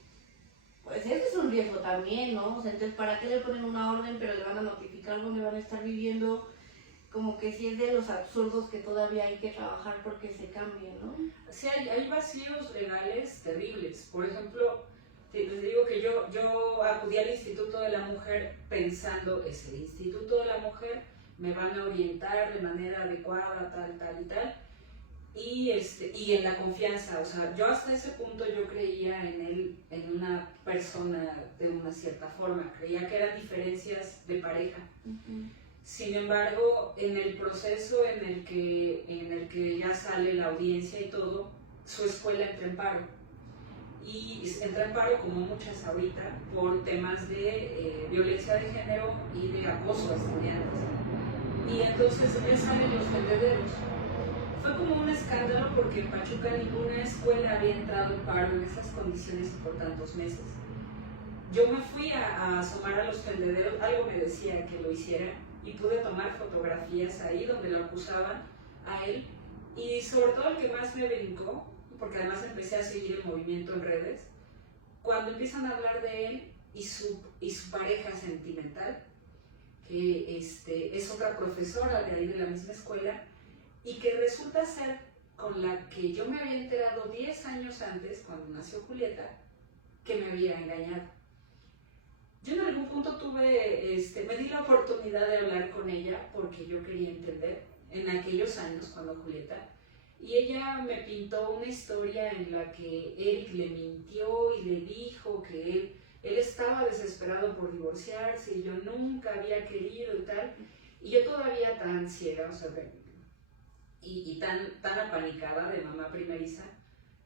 pues, ese es un riesgo también, ¿no? O sea, entonces, ¿para qué le ponen una orden, pero le van a notificar dónde van a estar viviendo? Como que sí es de los absurdos que todavía hay que trabajar porque se cambie, ¿no? Sí, hay vacíos legales terribles. Por ejemplo, les digo que yo acudí al Instituto de la Mujer pensando, es el Instituto de la Mujer, me van a orientar de manera adecuada, tal, tal y tal. Y en la confianza, o sea, yo hasta ese punto yo creía en él, en una persona de una cierta forma, creía que eran diferencias de pareja. Sin embargo, en el proceso en el que ya sale la audiencia y todo, su escuela entra en paro. Y entra en paro, como muchas ahorita, por temas de violencia de género y de acoso a estudiantes. Y entonces ya salen los vendederos. Fue como un escándalo porque en Pachuca ninguna escuela había entrado en paro en esas condiciones y por tantos meses. Yo me fui a asomar a los tendederos, algo me decía que lo hiciera, y pude tomar fotografías ahí donde lo acusaban a él. Y sobre todo el que más me brincó, porque además empecé a seguir el movimiento en redes, cuando empiezan a hablar de él y su pareja sentimental, que es otra profesora de ahí de la misma escuela, y que resulta ser con la que yo me había enterado 10 años antes, cuando nació Julieta, que me había engañado. Yo en algún punto me di la oportunidad de hablar con ella porque yo quería entender en aquellos años cuando Julieta, y ella me pintó una historia en la que Eric le mintió y le dijo que él estaba desesperado por divorciarse y yo nunca había querido y tal, y yo todavía tan ciega, o sea, y tan apanicada de mamá primeriza,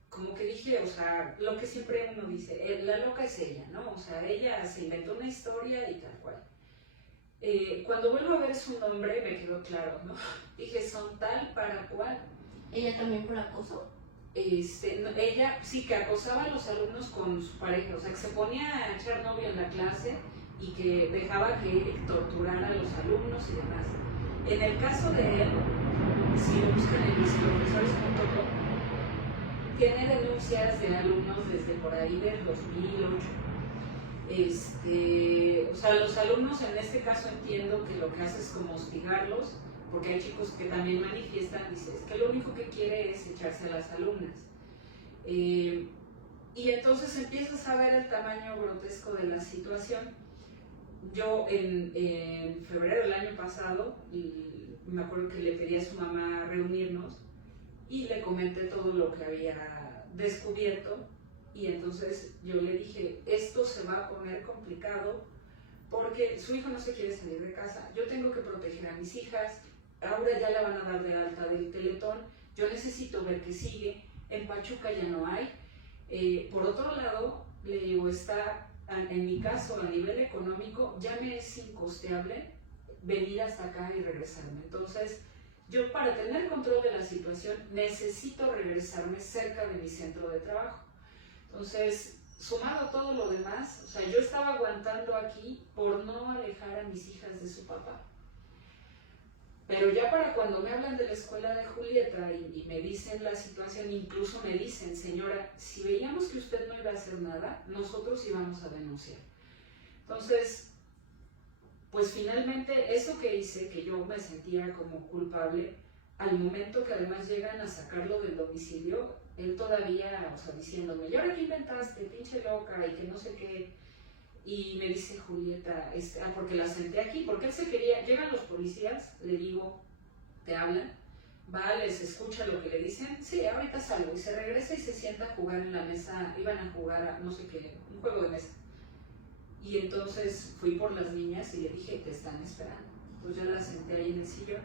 como que dije, o sea, lo que siempre uno dice, la loca es ella, ¿no? O sea, ella se inventó una historia y tal cual. Cuando vuelvo a ver su nombre me quedó claro, ¿no? Dije, son tal para cual. ¿Ella también por acoso? Ella sí que acosaba a los alumnos con su pareja, o sea, que se ponía a echar novio en la clase y que dejaba que Eric torturara a los alumnos y demás. En el caso de él, si lo buscan en misprofesores.com, tiene denuncias de alumnos desde por ahí del 2008. O sea, los alumnos en este caso entiendo que lo que hace es como hostigarlos, porque hay chicos que también manifiestan, dice, es que lo único que quiere es echarse a las alumnas. Y entonces empiezas a ver el tamaño grotesco de la situación. Yo en febrero del año pasado, y me acuerdo que le pedí a su mamá reunirnos, y le comenté todo lo que había descubierto, y entonces yo le dije, esto se va a poner complicado porque su hijo no se quiere salir de casa, yo tengo que proteger a mis hijas, ahora ya la van a dar de alta del Teletón, yo necesito ver qué sigue, en Pachuca ya no hay. Por otro lado, le digo, en mi caso, a nivel económico, ya me es incosteable venir hasta acá y regresarme. Entonces, yo para tener control de la situación necesito regresarme cerca de mi centro de trabajo. Entonces, sumado a todo lo demás, o sea, yo estaba aguantando aquí por no alejar a mis hijas de su papá. Pero ya para cuando me hablan de la escuela de Julieta y me dicen la situación, incluso me dicen, señora, si veíamos que usted no iba a hacer nada, nosotros íbamos a denunciar. Entonces, pues finalmente eso que hice, que yo me sentía como culpable, al momento que además llegan a sacarlo del domicilio, él todavía, o sea, diciéndome, ¿y ahora qué inventaste, pinche loca? Y que no sé qué. Y me dice Julieta, porque la senté aquí, porque él se quería, llegan los policías, le digo, te hablan, va, les escucha lo que le dicen, sí, ahorita salgo, y se regresa y se sienta a jugar en la mesa, iban a jugar a no sé qué, un juego de mesa. Y entonces fui por las niñas y le dije, te están esperando. Pues ya las senté ahí en el sillón.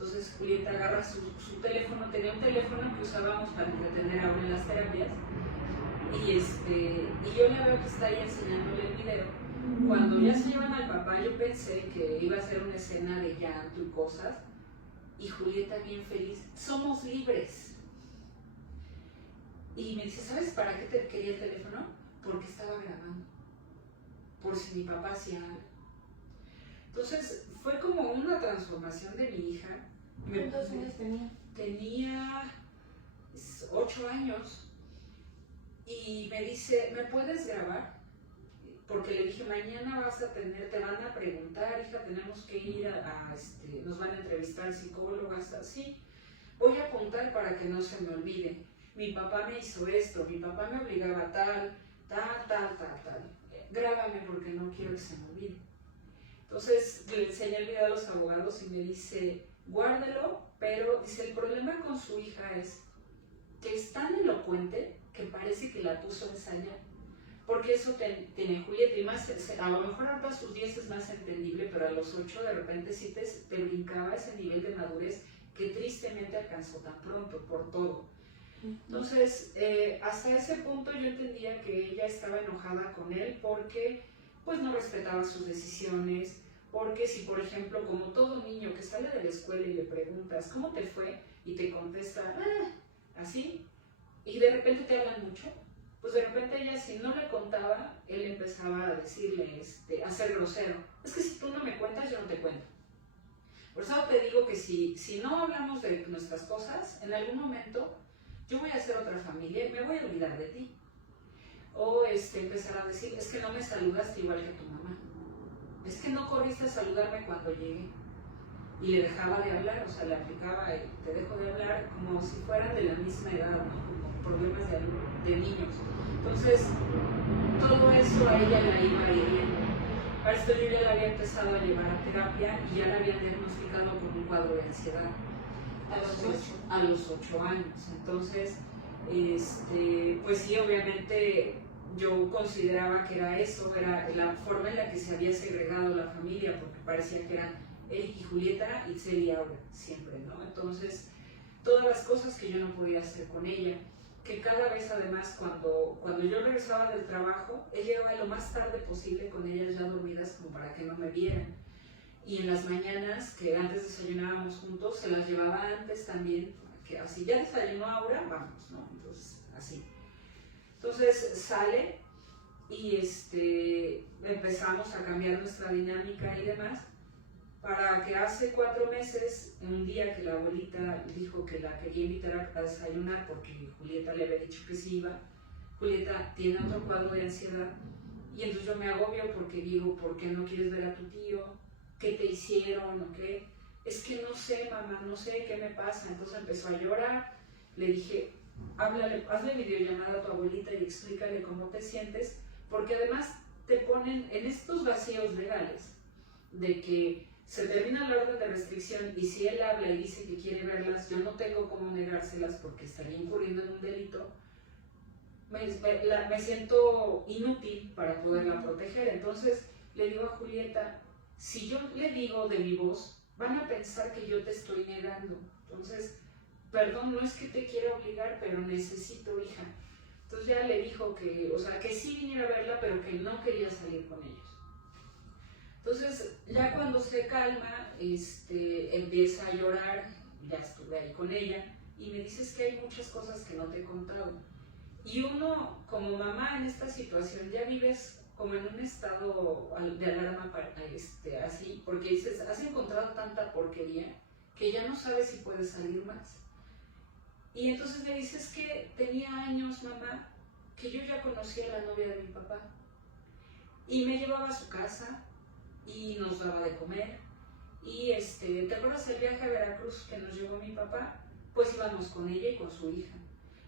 Entonces Julieta agarra su teléfono, tenía un teléfono que usábamos para entretener ahora en las terapias, y yo la veo que está ahí enseñándole el video. Cuando ya se llevan al papá, yo pensé que iba a ser una escena de llanto y cosas, y Julieta bien feliz, somos libres. Y me dice, ¿sabes para qué te quería el teléfono? Porque estaba grabando, por si mi papá hacía algo. Entonces fue como una transformación de mi hija. ¿Cuántos años tenía? Tenía 8 años. Y me dice, ¿me puedes grabar? Porque le dije, mañana te van a preguntar, hija, tenemos que ir nos van a entrevistar psicólogas, así. Voy a apuntar para que no se me olvide. Mi papá me hizo esto, mi papá me obligaba a tal. Grábame porque no quiero que se me olvide. Entonces le enseñé el video a los abogados y me dice, guárdalo, pero dice, el problema con su hija es que es tan elocuente que parece que la puso a ensayar. Porque eso tiene Julieta, y más, a lo mejor ahora a sus 10 es más entendible, pero a los 8 de repente sí te brincaba ese nivel de madurez que tristemente alcanzó tan pronto por todo. Entonces, hasta ese punto yo entendía que ella estaba enojada con él porque pues no respetaba sus decisiones, porque si por ejemplo, como todo niño que sale de la escuela y le preguntas ¿cómo te fue? Y te contesta así, y de repente te hablan mucho, pues de repente ella, si no le contaba, él empezaba a decirle, a ser grosero, es que si tú no me cuentas, yo no te cuento. Por eso te digo que si no hablamos de nuestras cosas, en algún momento yo voy a hacer otra familia y me voy a olvidar de ti. O empezar a decir, es que no me saludaste igual que tu mamá, es que no corriste a saludarme cuando llegué. Y le dejaba de hablar, o sea, le aplicaba el te dejo de hablar como si fueran de la misma edad, ¿no? Como problemas de niños. Entonces, todo eso a ella la iba hiriendo. Para esto yo ya la había empezado a llevar a terapia y ya la habían diagnosticado con un cuadro de ansiedad. A los 8 años. Entonces, pues sí, obviamente yo consideraba que era eso, era la forma en la que se había segregado la familia, porque parecía que eran Eric y Julieta, Itzel y Aura, siempre, ¿no? Entonces, todas las cosas que yo no podía hacer con ella, que cada vez además cuando yo regresaba del trabajo, ella llegaba lo más tarde posible con ellas ya dormidas como para que no me vieran. Y en las mañanas, que antes desayunábamos juntos, se las llevaba antes también, que así, ya desayunó Aura, vamos, ¿no? Entonces, así. Entonces sale y empezamos a cambiar nuestra dinámica y demás, para que hace 4 meses, un día que la abuelita dijo que la quería invitar a desayunar porque Julieta le había dicho que sí iba, Julieta tiene otro cuadro de ansiedad y entonces yo me agobio porque digo, ¿por qué no quieres ver a tu tío? ¿Qué te hicieron o qué? Es que no sé, mamá, no sé qué me pasa. Entonces empezó a llorar, le dije, hazle videollamada a tu abuelita y explícale cómo te sientes, porque además te ponen en estos vacíos legales de que se termina la orden de restricción y si él habla y dice que quiere verlas, yo no tengo cómo negárselas porque estaría incurriendo en un delito. Me siento inútil para poderla proteger. Entonces le digo a Julieta, si yo le digo de mi voz, van a pensar que yo te estoy negando. Entonces, perdón, no es que te quiera obligar, pero necesito, hija. Entonces ya le dijo que, o sea, que sí viniera a verla, pero que no quería salir con ellos. Entonces, ya cuando se calma, empieza a llorar, ya estuve ahí con ella, y me dices que hay muchas cosas que no te he contado. Y uno, como mamá en esta situación, ya vives como en un estado de alarma así, porque dices, has encontrado tanta porquería que ya no sabes si puedes salir más. Y entonces me dices que tenía años, mamá, que yo ya conocía a la novia de mi papá. Y me llevaba a su casa y nos daba de comer. Y ¿te acuerdas el viaje a Veracruz que nos llevó mi papá? Pues íbamos con ella y con su hija.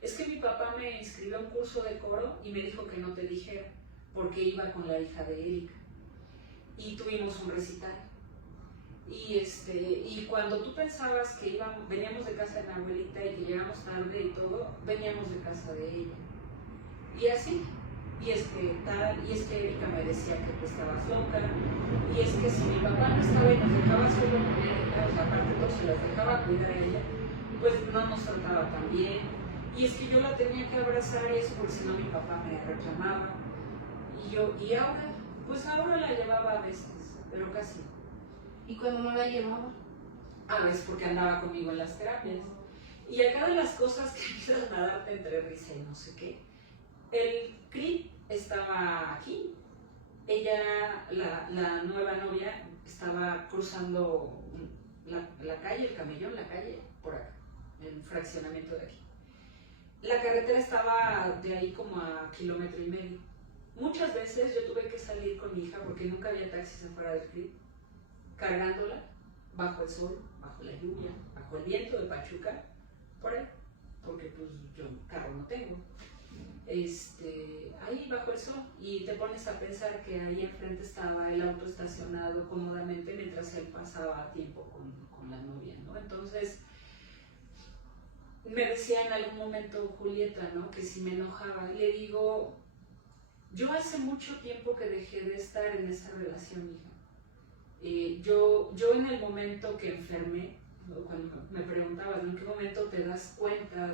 Es que mi papá me inscribió a un curso de coro y me dijo que no te dijera, porque iba con la hija de Erika. Y tuvimos un recital. Y cuando tú pensabas que veníamos de casa de mi abuelita y que llegamos tarde y todo, veníamos de casa de ella. Y así, y es que Erika me decía que tú estabas loca, Y es que si mi papá no estaba y nos dejaba solo con ella, o sea, aparte todo se las dejaba cuidar a ella, pues no nos trataba tan bien. Y es que yo la tenía que abrazar eso, porque si no mi papá me reclamaba. Y ahora, pues ahora la llevaba a veces, pero casi. ¿Y cuando no la llevaba? A veces porque andaba conmigo en las terapias. Y acá de las cosas que empiezan a darte entre risa y no sé qué, el CRIP estaba aquí. Ella, la nueva novia, estaba cruzando la calle, el camellón, la calle, por acá, el fraccionamiento de aquí. La carretera estaba de ahí como a 1,5 kilómetros. Muchas veces yo tuve que salir con mi hija porque nunca había taxis afuera del CRIP, cargándola bajo el sol, bajo la lluvia, bajo el viento de Pachuca, por ahí, porque pues yo carro no tengo. Ahí bajo el sol, y te pones a pensar que ahí enfrente estaba el auto estacionado cómodamente mientras él pasaba tiempo con la novia, ¿no? Entonces me decía en algún momento Julieta, ¿no?, que si me enojaba, le digo, yo hace mucho tiempo que dejé de estar en esa relación, hija. Yo en el momento que enfermé, cuando me preguntabas, ¿en qué momento te das cuenta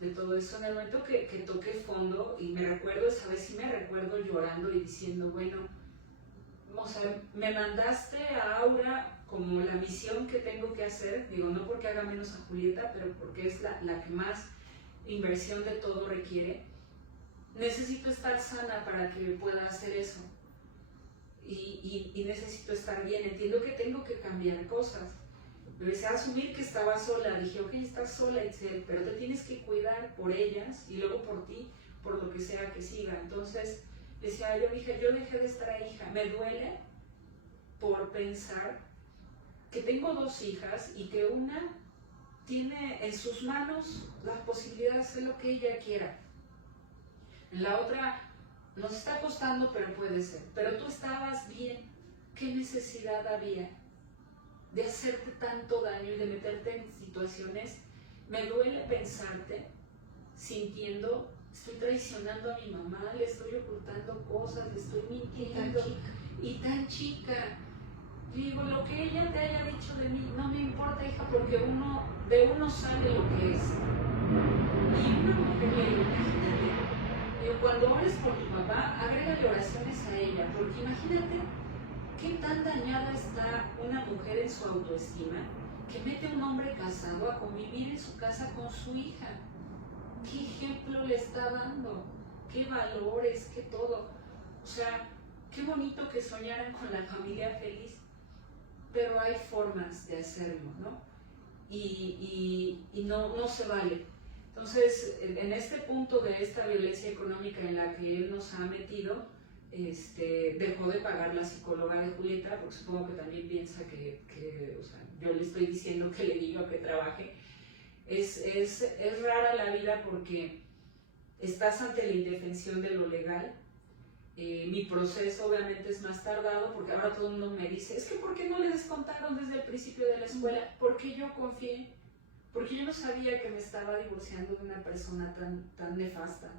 de todo eso? En el momento que toqué fondo, y me recuerdo, esa vez sí me recuerdo llorando y diciendo, bueno, o sea, me mandaste a Aura como la misión que tengo que hacer, digo, no porque haga menos a Julieta, pero porque es la que más inversión de todo requiere. Necesito estar sana para que pueda hacer eso. Y necesito estar bien, entiendo que tengo que cambiar cosas. Empecé a asumir que estaba sola, dije, ok, estás sola, Itzel, pero te tienes que cuidar por ellas y luego por ti, por lo que sea que siga. Entonces decía yo, hija, yo dejé de estar ahí, hija, me duele por pensar que tengo 2 hijas y que una tiene en sus manos la posibilidad de hacer lo que ella quiera. La otra nos está costando, pero puede ser. Pero tú estabas bien. ¿Qué necesidad había de hacerte tanto daño y de meterte en situaciones? Me duele pensarte sintiendo, estoy traicionando a mi mamá, le estoy ocultando cosas, le estoy mintiendo. Y tan chica. Digo, lo que ella te haya dicho de mí no me importa, hija, porque de uno sabe lo que es. Y una mujer, imagínate, cuando ores por tu papá, agrégale oraciones a ella, porque imagínate qué tan dañada está una mujer en su autoestima que mete a un hombre casado a convivir en su casa con su hija. ¿Qué ejemplo le está dando? ¿Qué valores? ¿Qué todo? O sea, qué bonito que soñaran con la familia feliz, pero hay formas de hacerlo, ¿no? Y no se vale. Entonces, en este punto de esta violencia económica en la que él nos ha metido, dejó de pagar la psicóloga de Julieta, porque supongo que también piensa que o sea, yo le estoy diciendo que le diga que trabaje. Es rara la vida porque estás ante la indefensión de lo legal. Mi proceso obviamente es más tardado porque ahora todo el mundo me dice, es que ¿por qué no le descontaron desde el principio de la escuela? Porque yo confié, porque yo no sabía que me estaba divorciando de una persona tan nefasta.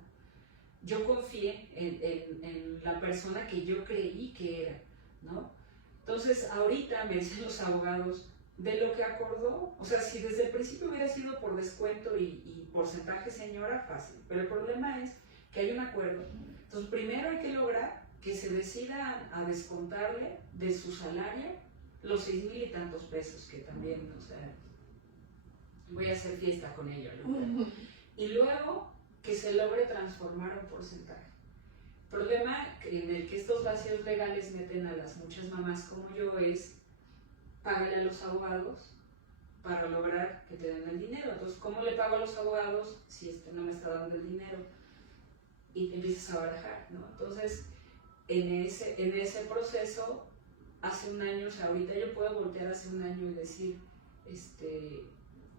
Yo confié en la persona que yo creí que era, ¿no? Entonces ahorita me dicen los abogados, de lo que acordó, o sea, si desde el principio hubiera sido por descuento y porcentaje, señora, fácil, pero el problema es que hay un acuerdo. Entonces primero hay que lograr que se decida a descontarle de su salario los 6,000 y tantos pesos, que también, o sea, voy a hacer fiesta con ello, ¿no? Y luego que se logre transformar un porcentaje. El problema en el que estos vacíos legales meten a las muchas mamás como yo es, págale a los abogados para lograr que te den el dinero. Entonces, ¿cómo le pago a los abogados si no me está dando el dinero? Y te empiezas a barajar, ¿no? Entonces, en ese proceso, hace un año, o sea, ahorita yo puedo voltear hace un año y decir,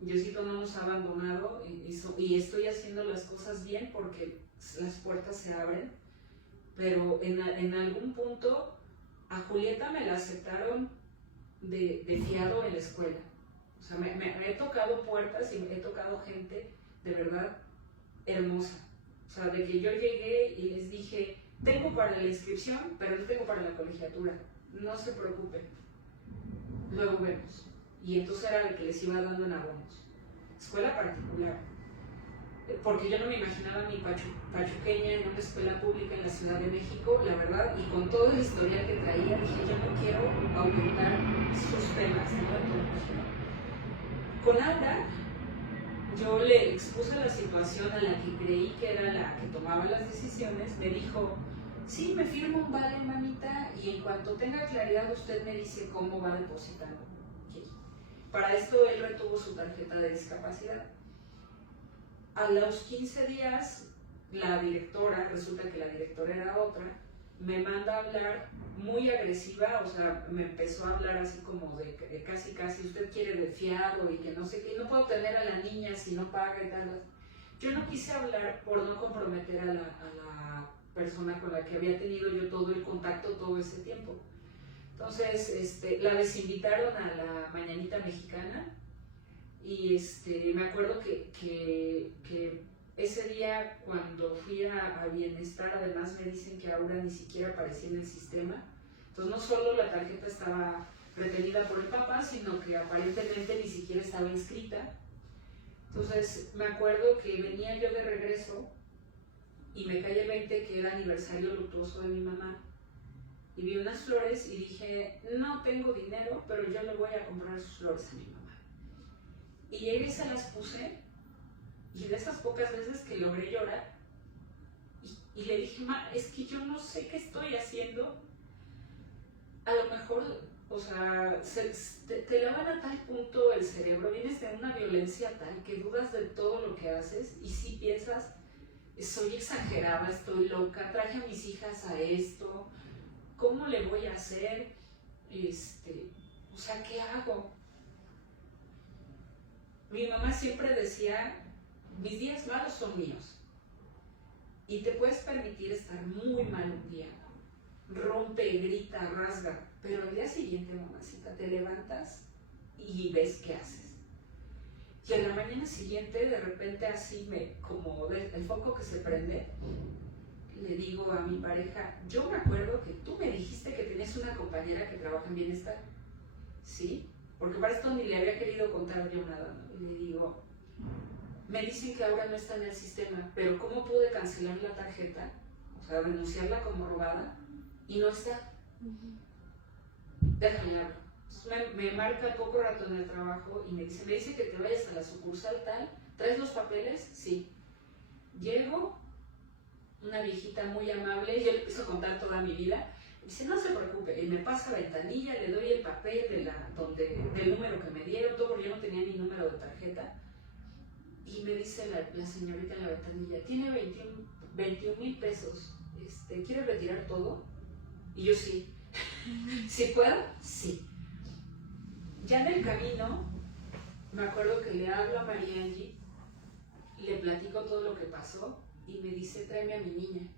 Diosito no nos ha abandonado y estoy haciendo las cosas bien porque las puertas se abren, pero en algún punto a Julieta me la aceptaron de fiado en la escuela. O sea, me he tocado puertas y he tocado gente de verdad hermosa. O sea, de que yo llegué y les dije, tengo para la inscripción, pero no tengo para la colegiatura. no se preocupe, luego vemos. Y entonces era el que les iba dando en abonos. Escuela particular. Porque yo no me imaginaba a mi pachuqueña en una escuela pública en la Ciudad de México, la verdad, y con todo el historial que traía, dije, yo no quiero aumentar sus penas, ¿no? Con Alda, yo le expuse la situación a la que creí que era la que tomaba las decisiones, me dijo, sí, me firma un vale, mamita, y en cuanto tenga claridad usted me dice cómo va depositando. Okay. Para esto él retuvo su tarjeta de discapacidad. A los 15 días, la directora, resulta que la directora era otra, me manda a hablar muy agresiva, o sea, me empezó a hablar así como de casi, usted quiere de fiado y que no sé qué, no puedo tener a la niña si no paga y tal. Yo no quise hablar por no comprometer a la persona con la que había tenido yo todo el contacto todo ese tiempo. Entonces, la desinvitaron a la Mañanita Mexicana. Y me acuerdo que ese día cuando fui a Bienestar, además me dicen que ahora ni siquiera aparecía en el sistema. Entonces no solo la tarjeta estaba retenida por el papá, sino que aparentemente ni siquiera estaba inscrita. Entonces me acuerdo que venía yo de regreso y me cae el 20 que era aniversario luctuoso de mi mamá. Y vi unas flores y dije, no tengo dinero, pero yo le voy a comprar sus flores a mi mamá. Y llegué y se las puse, y de esas pocas veces que logré llorar, y le dije, ma, es que yo no sé qué estoy haciendo. A lo mejor, o sea, te lavan a tal punto el cerebro, vienes de una violencia tal que dudas de todo lo que haces, y si piensas, soy exagerada, estoy loca, traje a mis hijas a esto, ¿cómo le voy a hacer? O sea, ¿qué hago? Mi mamá siempre decía, mis días malos son míos. Y te puedes permitir estar muy mal un día. Rompe, grita, rasga. Pero al día siguiente, mamacita, te levantas y ves qué haces. Y en la mañana siguiente, de repente así, como el foco que se prende, le digo a mi pareja, yo me acuerdo que tú me dijiste que tenías una compañera que trabaja en Bienestar. ¿Sí? Porque para esto ni le había querido contar yo nada, ¿no? Y le digo, me dicen que ahora no está en el sistema, pero ¿cómo pude cancelar la tarjeta? O sea, denunciarla como robada, y no está. Déjame hablar. Me marca el poco rato en el trabajo y me dice que te vayas a la sucursal tal, ¿traes los papeles? Sí. Llego, una viejita muy amable, y yo le empiezo a contar toda mi vida. Dice, no se preocupe, él me pasa la ventanilla, le doy el papel del número que me dieron, todo porque yo no tenía ni número de tarjeta. Y me dice la señorita en la ventanilla, tiene 21,000 pesos, ¿quiere retirar todo? Y yo sí. ¿Sí puedo? Sí. Ya en el camino, me acuerdo que le hablo a María Angie, le platico todo lo que pasó, y me dice, tráeme a mi niña.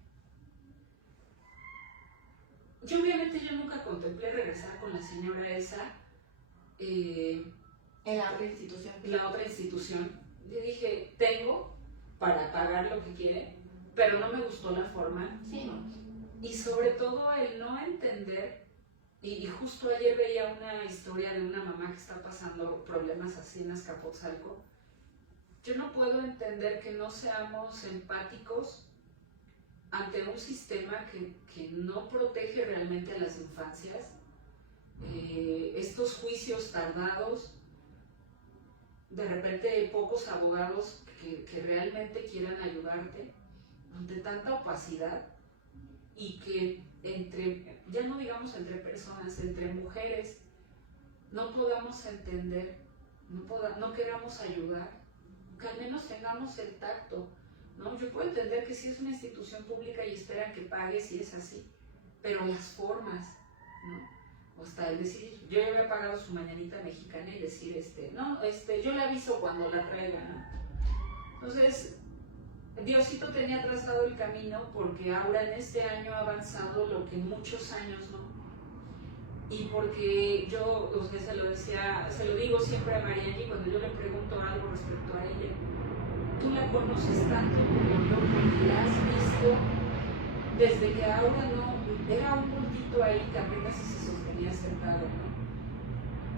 Obviamente yo nunca contemplé regresar con la señora esa en la otra institución. La otra institución. Le dije, tengo para pagar lo que quiere, pero no me gustó la forma. Sí, no. Y sobre todo el no entender, y justo ayer veía una historia de una mamá que está pasando problemas así en Azcapotzalco. Yo no puedo entender que no seamos empáticos ante un sistema que no protege realmente a las infancias, estos juicios tardados, de repente pocos abogados que realmente quieran ayudarte, ante tanta opacidad, y que ya no digamos entre personas, entre mujeres, no podamos entender, no queramos ayudar, que al menos tengamos el tacto. ¿No? Yo puedo entender que sí es una institución pública y esperan que pague si es así, pero las formas, ¿no? O hasta el decir, yo ya había pagado su Mañanita Mexicana y decir, yo le aviso cuando la traiga, ¿no? Entonces, Diosito tenía trazado el camino porque ahora en este año ha avanzado lo que en muchos años no. Y porque yo, o sea, se lo digo siempre a María y cuando yo le pregunto algo respecto a ella, tú la conoces tanto como yo porque la has visto desde que ahora no era un chiquito ahí que apenas se sostenía sentado, ¿no?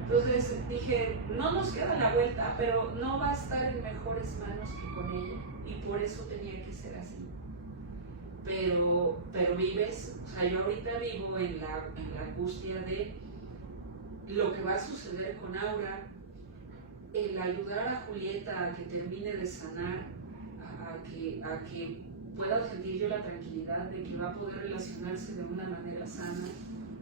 Entonces dije, no nos queda la vuelta, pero no va a estar en mejores manos que con ella, y por eso tenía que ser así. Pero vives, o sea, yo ahorita vivo en la angustia de lo que va a suceder con Aura, el ayudar a Julieta a que termine de sanar, a que pueda sentir yo la tranquilidad de que va a poder relacionarse de una manera sana,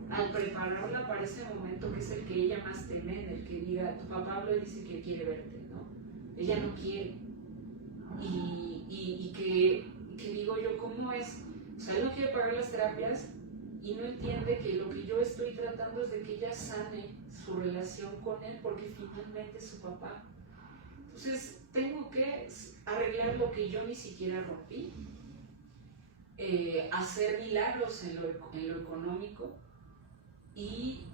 al prepararla para ese momento que es el que ella más teme, en el que diga, tu papá habla y dice que quiere verte, ¿no? Ella no quiere. Y que digo yo, ¿cómo es? O sea, él no quiere pagar las terapias y no entiende que lo que yo estoy tratando es de que ella sane su relación con él, porque finalmente es su papá. Entonces, tengo que arreglar lo que yo ni siquiera rompí, hacer milagros en lo económico y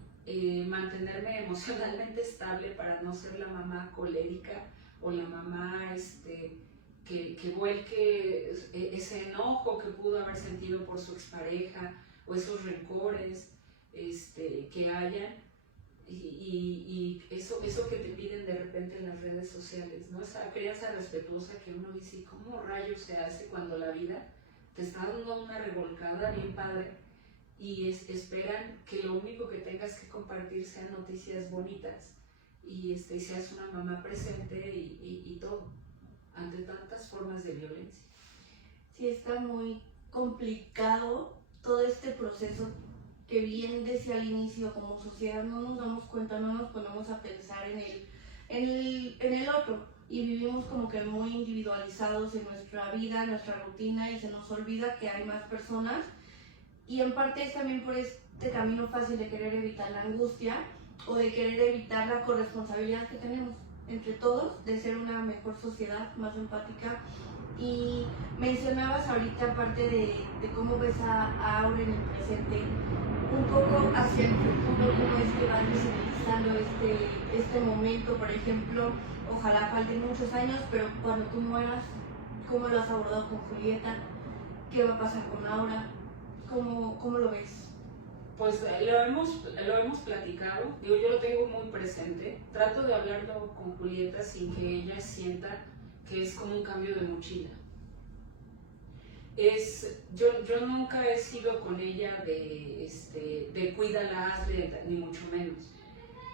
mantenerme emocionalmente estable para no ser la mamá colérica o la mamá que vuelque ese enojo que pudo haber sentido por su expareja o esos rencores que hayan, y eso que te piden de repente en las redes sociales, ¿no? Esa crianza respetuosa que uno dice, ¿cómo rayos se hace cuando la vida te está dando una revolcada bien padre y esperan que lo único que tengas que compartir sean noticias bonitas y seas una mamá presente y todo, ante tantas formas de violencia? Sí, está muy complicado todo este proceso que bien decía al inicio, como sociedad no nos damos cuenta, no nos ponemos a pensar en el otro y vivimos como que muy individualizados en nuestra vida, nuestra rutina, y se nos olvida que hay más personas, y en parte es también por este camino fácil de querer evitar la angustia o de querer evitar la corresponsabilidad que tenemos entre todos de ser una mejor sociedad, más empática. Y mencionabas ahorita, aparte de cómo ves a Aura en el presente, un poco hacia el futuro, cómo es que vas visibilizando este momento, por ejemplo, ojalá falten muchos años, pero cuando tú mueras, ¿cómo lo has abordado con Julieta? ¿Qué va a pasar con Aura? ¿Cómo lo ves? Pues lo hemos platicado, digo, yo lo tengo muy presente, trato de hablarlo con Julieta sin que ella sienta que es como un cambio de mochila. Yo nunca he sido con ella de cuídala, hazle, ni mucho menos.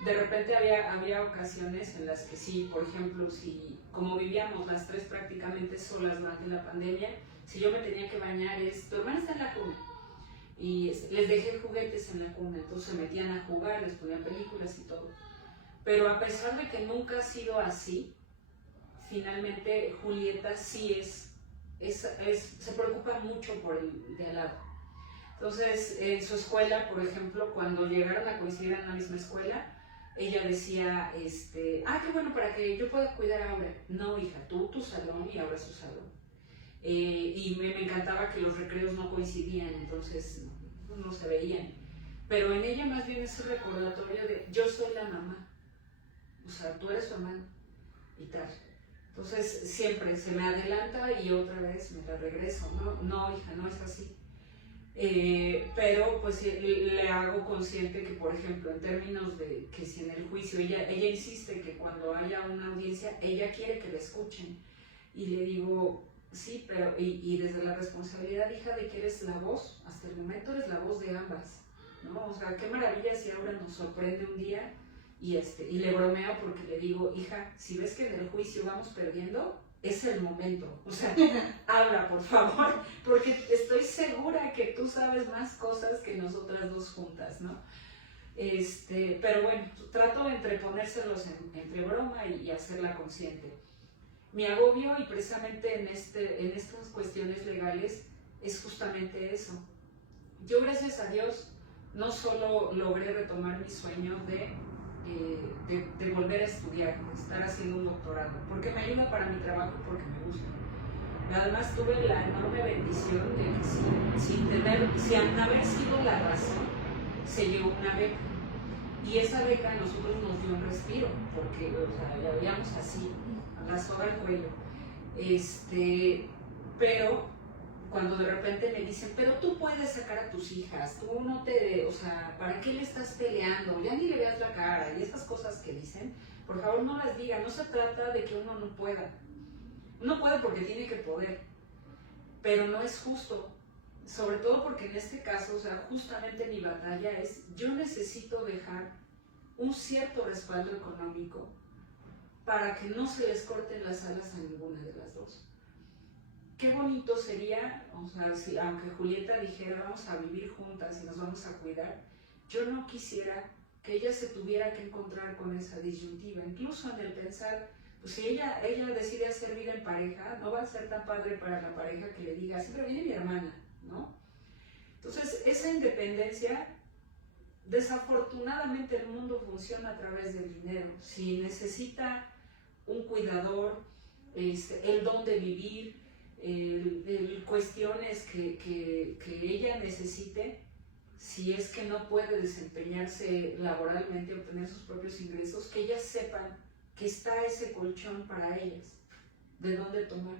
De repente había ocasiones en las que sí, por ejemplo, si como vivíamos las tres prácticamente solas durante la pandemia, si yo me tenía que bañar, tu hermana está en la cuna, y les dejé juguetes en la cuna, entonces se metían a jugar, les ponía películas y todo. Pero a pesar de que nunca ha sido así, finalmente Julieta sí se preocupa mucho por el de al lado. Entonces, en su escuela, por ejemplo, cuando llegaron a coincidir en la misma escuela, ella decía, qué bueno, para que yo pueda cuidar a Aura. No, hija, tú tu salón y Aura su salón. Y me encantaba que los recreos no coincidían, entonces no se veían. Pero en ella más bien es un recordatorio de, yo soy la mamá, o sea, tú eres su hermano y tal. Entonces siempre se me adelanta y otra vez me la regreso. No, hija, no es así. Pero pues le hago consciente que, por ejemplo, en términos de que si en el juicio ella insiste que cuando haya una audiencia, ella quiere que la escuchen. Y le digo, sí, pero y desde la responsabilidad, hija, de que eres la voz, hasta el momento eres la voz de ambas, ¿no? O sea, qué maravilla si ahora nos sorprende un día y le bromeo porque le digo, hija, si ves que en el juicio vamos perdiendo, es el momento, o sea, habla por favor, porque estoy segura que tú sabes más cosas que nosotras dos juntas, ¿no? Pero bueno, trato de entreponérselos entre broma y hacerla consciente. Mi agobio, y precisamente en estas cuestiones legales, es justamente eso. Yo, gracias a Dios, no solo logré retomar mi sueño de volver a estudiar, de estar haciendo un doctorado, porque me ayuda para mi trabajo y porque me gusta. Además tuve la enorme bendición de que sin haber sido la razón, se llevó una beca. Y esa beca a nosotros nos dio un respiro, porque la veíamos así, a la soga al cuello. Pero cuando de repente me dicen, pero tú puedes sacar a tus hijas, tú no te, o sea, ¿para qué le estás peleando? Ya ni le veas la cara, y estas cosas que dicen, por favor no las diga, no se trata de que uno no pueda. Uno puede porque tiene que poder, pero no es justo, sobre todo porque en este caso, o sea, justamente mi batalla es, yo necesito dejar un cierto respaldo económico para que no se les corten las alas a ninguna de las dos. Qué bonito sería, o sea, si, aunque Julieta dijera vamos a vivir juntas y nos vamos a cuidar, yo no quisiera que ella se tuviera que encontrar con esa disyuntiva, incluso en el pensar, pues si ella decide hacer vida en pareja, no va a ser tan padre para la pareja que le diga, siempre viene mi hermana, ¿no? Entonces, esa independencia, desafortunadamente el mundo funciona a través del dinero. Si necesita un cuidador, el don de vivir, cuestiones que ella necesite, si es que no puede desempeñarse laboralmente, obtener sus propios ingresos, que ellas sepan que está ese colchón para ellas, de dónde tomar.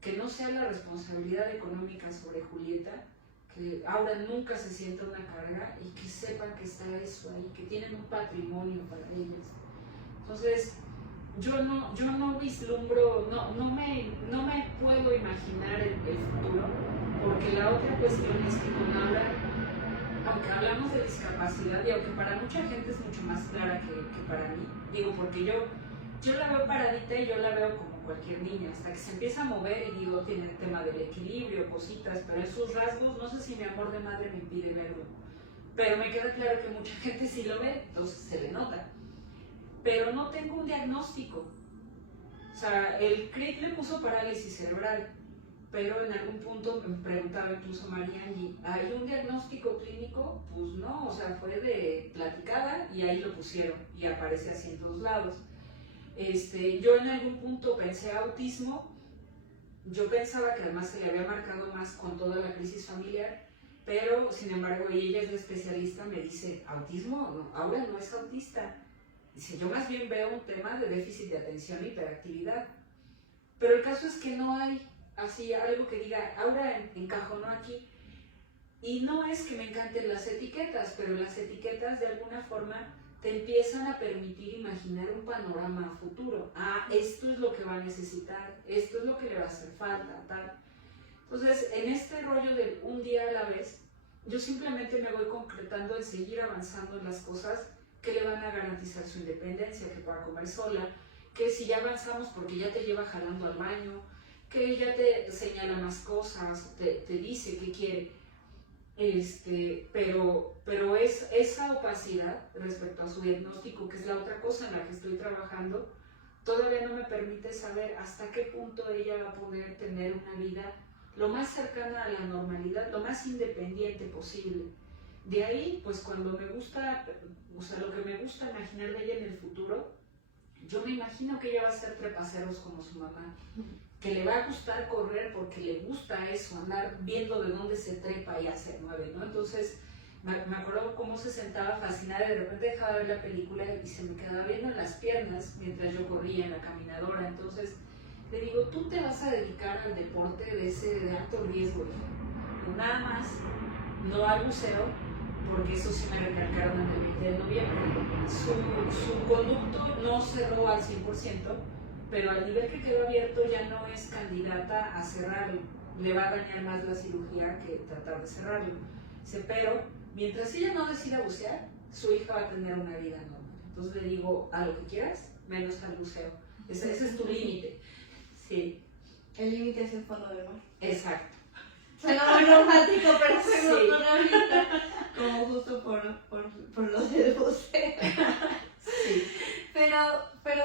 Que no sea la responsabilidad económica sobre Julieta, que ahora nunca se sienta una carga y que sepan que está eso ahí, que tienen un patrimonio para ellas. Entonces, yo no vislumbro, no me puedo imaginar el futuro, porque la otra cuestión es que con Aura, aunque hablamos de discapacidad y aunque para mucha gente es mucho más clara que para mí, digo, porque yo la veo paradita y yo la veo como cualquier niña, hasta que se empieza a mover y digo, tiene el tema del equilibrio, cositas, pero esos rasgos, no sé si mi amor de madre me impide verlo, pero me queda claro que mucha gente sí lo ve, entonces se le nota. Pero no tengo un diagnóstico. O sea, el CRIC le puso parálisis cerebral, pero en algún punto me preguntaba incluso Mariangi, ¿hay un diagnóstico clínico? Pues no, o sea, fue de platicada y ahí lo pusieron y aparece así en todos lados. Yo en algún punto pensé autismo, yo pensaba que además se le había marcado más con toda la crisis familiar, pero sin embargo, y ella es la especialista, me dice, ¿autismo? No, Aura no es autista. Dice, yo más bien veo un tema de déficit de atención e hiperactividad. Pero el caso es que no hay así algo que diga, Aura encajonó aquí. Y no es que me encanten las etiquetas, pero las etiquetas de alguna forma te empiezan a permitir imaginar un panorama futuro. Ah, esto es lo que va a necesitar, esto es lo que le va a hacer falta, tal. Entonces, en este rollo de un día a la vez, yo simplemente me voy concretando en seguir avanzando en las cosas que le van a garantizar su independencia, que pueda comer sola, que si ya avanzamos porque ya te lleva jalando al baño, que ella te señala más cosas, te dice qué quiere, pero es esa opacidad respecto a su diagnóstico, que es la otra cosa en la que estoy trabajando, todavía no me permite saber hasta qué punto ella va a poder tener una vida lo más cercana a la normalidad, lo más independiente posible. De ahí, pues cuando me gusta, o sea, lo que me gusta imaginar de ella en el futuro, yo me imagino que ella va a ser trepaceros como su mamá, que le va a gustar correr porque le gusta eso, andar viendo de dónde se trepa y ya se mueve, ¿no? Entonces, me acuerdo cómo se sentaba fascinada y de repente dejaba de ver la película y se me quedaba viendo las piernas mientras yo corría en la caminadora. Entonces, le digo, tú te vas a dedicar al deporte de alto riesgo, hija. Nada más, no al buceo, porque eso sí me recalcaron en el 20 de noviembre. Su conducto no cerró al 100%, pero al nivel que quedó abierto ya no es candidata a cerrarlo. Le va a dañar más la cirugía que tratar de cerrarlo. Dice, pero mientras ella no decida bucear, su hija va a tener una vida normal. Entonces le digo, a lo que quieras, menos al buceo. Ese es tu límite. Sí. El límite es el fondo del mar. Exacto. Suena muy romántico, pero Sí. se me ocurre ahorita, como justo por lo del buceo. Sí. Pero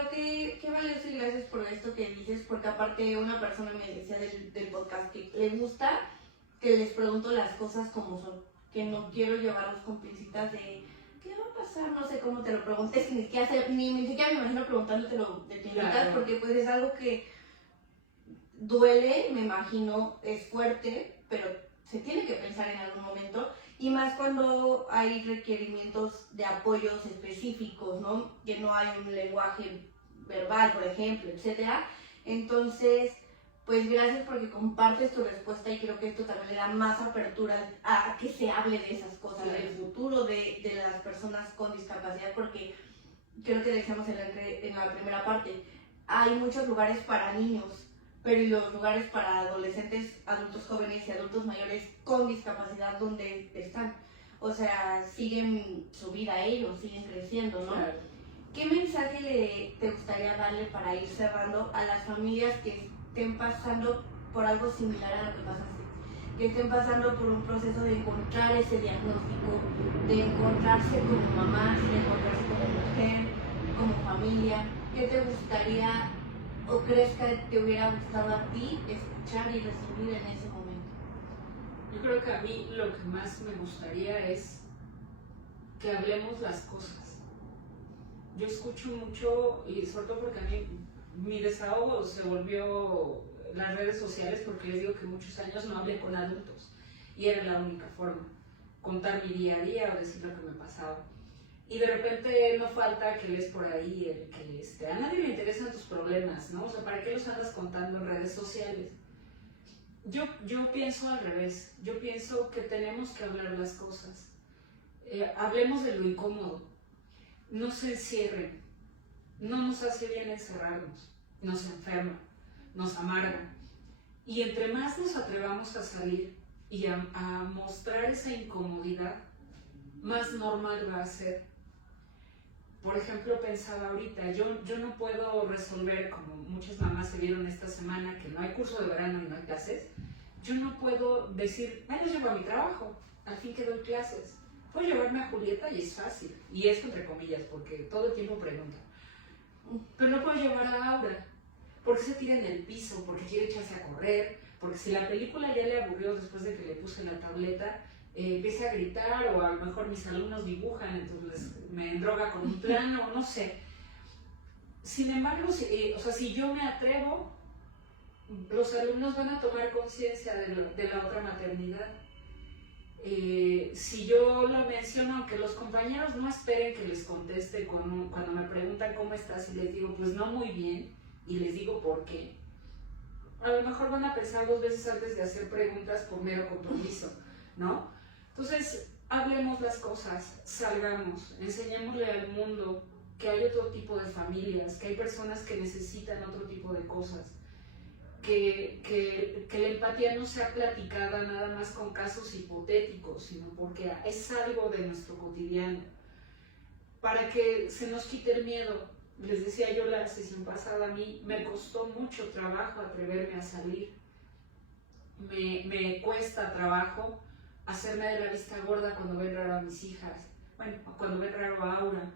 qué valioso y gracias por esto que dices, porque aparte una persona me decía del podcast que le gusta que les pregunto las cosas como son, que no quiero llevarlos con pincitas de ¿qué va a pasar? No sé cómo te lo preguntes, ni siquiera me imagino preguntándotelo de pincitas, claro. Porque pues es algo que duele, me imagino, es fuerte, pero se tiene que pensar en algún momento, y más cuando hay requerimientos de apoyos específicos, ¿no? Que no hay un lenguaje verbal, por ejemplo, etcétera. Entonces, pues gracias porque compartes tu respuesta y creo que esto también le da más apertura a que se hable de esas cosas, del futuro de las personas con discapacidad, porque creo que decíamos en la primera parte, hay muchos lugares para niños, pero ¿y los lugares para adolescentes, adultos jóvenes y adultos mayores con discapacidad dónde están? O sea, siguen su vida ellos, siguen creciendo, ¿no? Claro. ¿Qué mensaje te gustaría darle para ir cerrando a las familias que estén pasando por algo similar a lo que pasaste? Que estén pasando por un proceso de encontrar ese diagnóstico, de encontrarse como mamá, de encontrarse como mujer, como familia. ¿Qué te gustaría o crees que te hubiera gustado a ti escuchar y recibir en ese momento? Yo creo que a mí lo que más me gustaría es que hablemos las cosas. Yo escucho mucho, y sobre todo porque a mí mi desahogo se volvió las redes sociales, porque les digo que muchos años no hablé con adultos y era la única forma, contar mi día a día o decir lo que me pasaba. Y de repente no falta que lees por ahí el que a nadie le interesan tus problemas, ¿no? O sea, ¿para qué los andas contando en redes sociales? Yo pienso al revés, yo pienso que tenemos que hablar las cosas. Hablemos de lo incómodo, no se encierren, no nos hace bien encerrarnos, nos enferma, nos amarga. Y entre más nos atrevamos a salir y a mostrar esa incomodidad, más normal va a ser. Por ejemplo, pensaba ahorita, yo no puedo resolver, como muchas mamás se vieron esta semana, que no hay curso de verano y no hay clases, yo no puedo decir, los llevo a mi trabajo, al fin que doy clases. Puedo llevarme a Julieta y es fácil, y esto entre comillas, porque todo el tiempo pregunta. Pero no puedo llevar a Aura, porque se tira en el piso, porque quiere echarse a correr, porque si la película ya le aburrió después de que le puse la tableta, empieza a gritar, o a lo mejor mis alumnos dibujan, entonces me endroga con un plano, no sé. Sin embargo, si yo me atrevo, los alumnos van a tomar conciencia de la otra maternidad. Si yo lo menciono, aunque los compañeros no esperen que les conteste cuando me preguntan cómo estás y les digo, pues no muy bien, y les digo por qué, a lo mejor van a pensar 2 veces antes de hacer preguntas por mero compromiso, ¿no? Entonces, hablemos las cosas, salgamos, enseñémosle al mundo que hay otro tipo de familias, que hay personas que necesitan otro tipo de cosas, que la empatía no sea platicada nada más con casos hipotéticos, sino porque es algo de nuestro cotidiano, para que se nos quite el miedo. Les decía yo la sesión pasada, a mí me costó mucho trabajo atreverme a salir, me cuesta trabajo hacerme de la vista gorda cuando ven raro a mis hijas, bueno, cuando ven raro a Aura.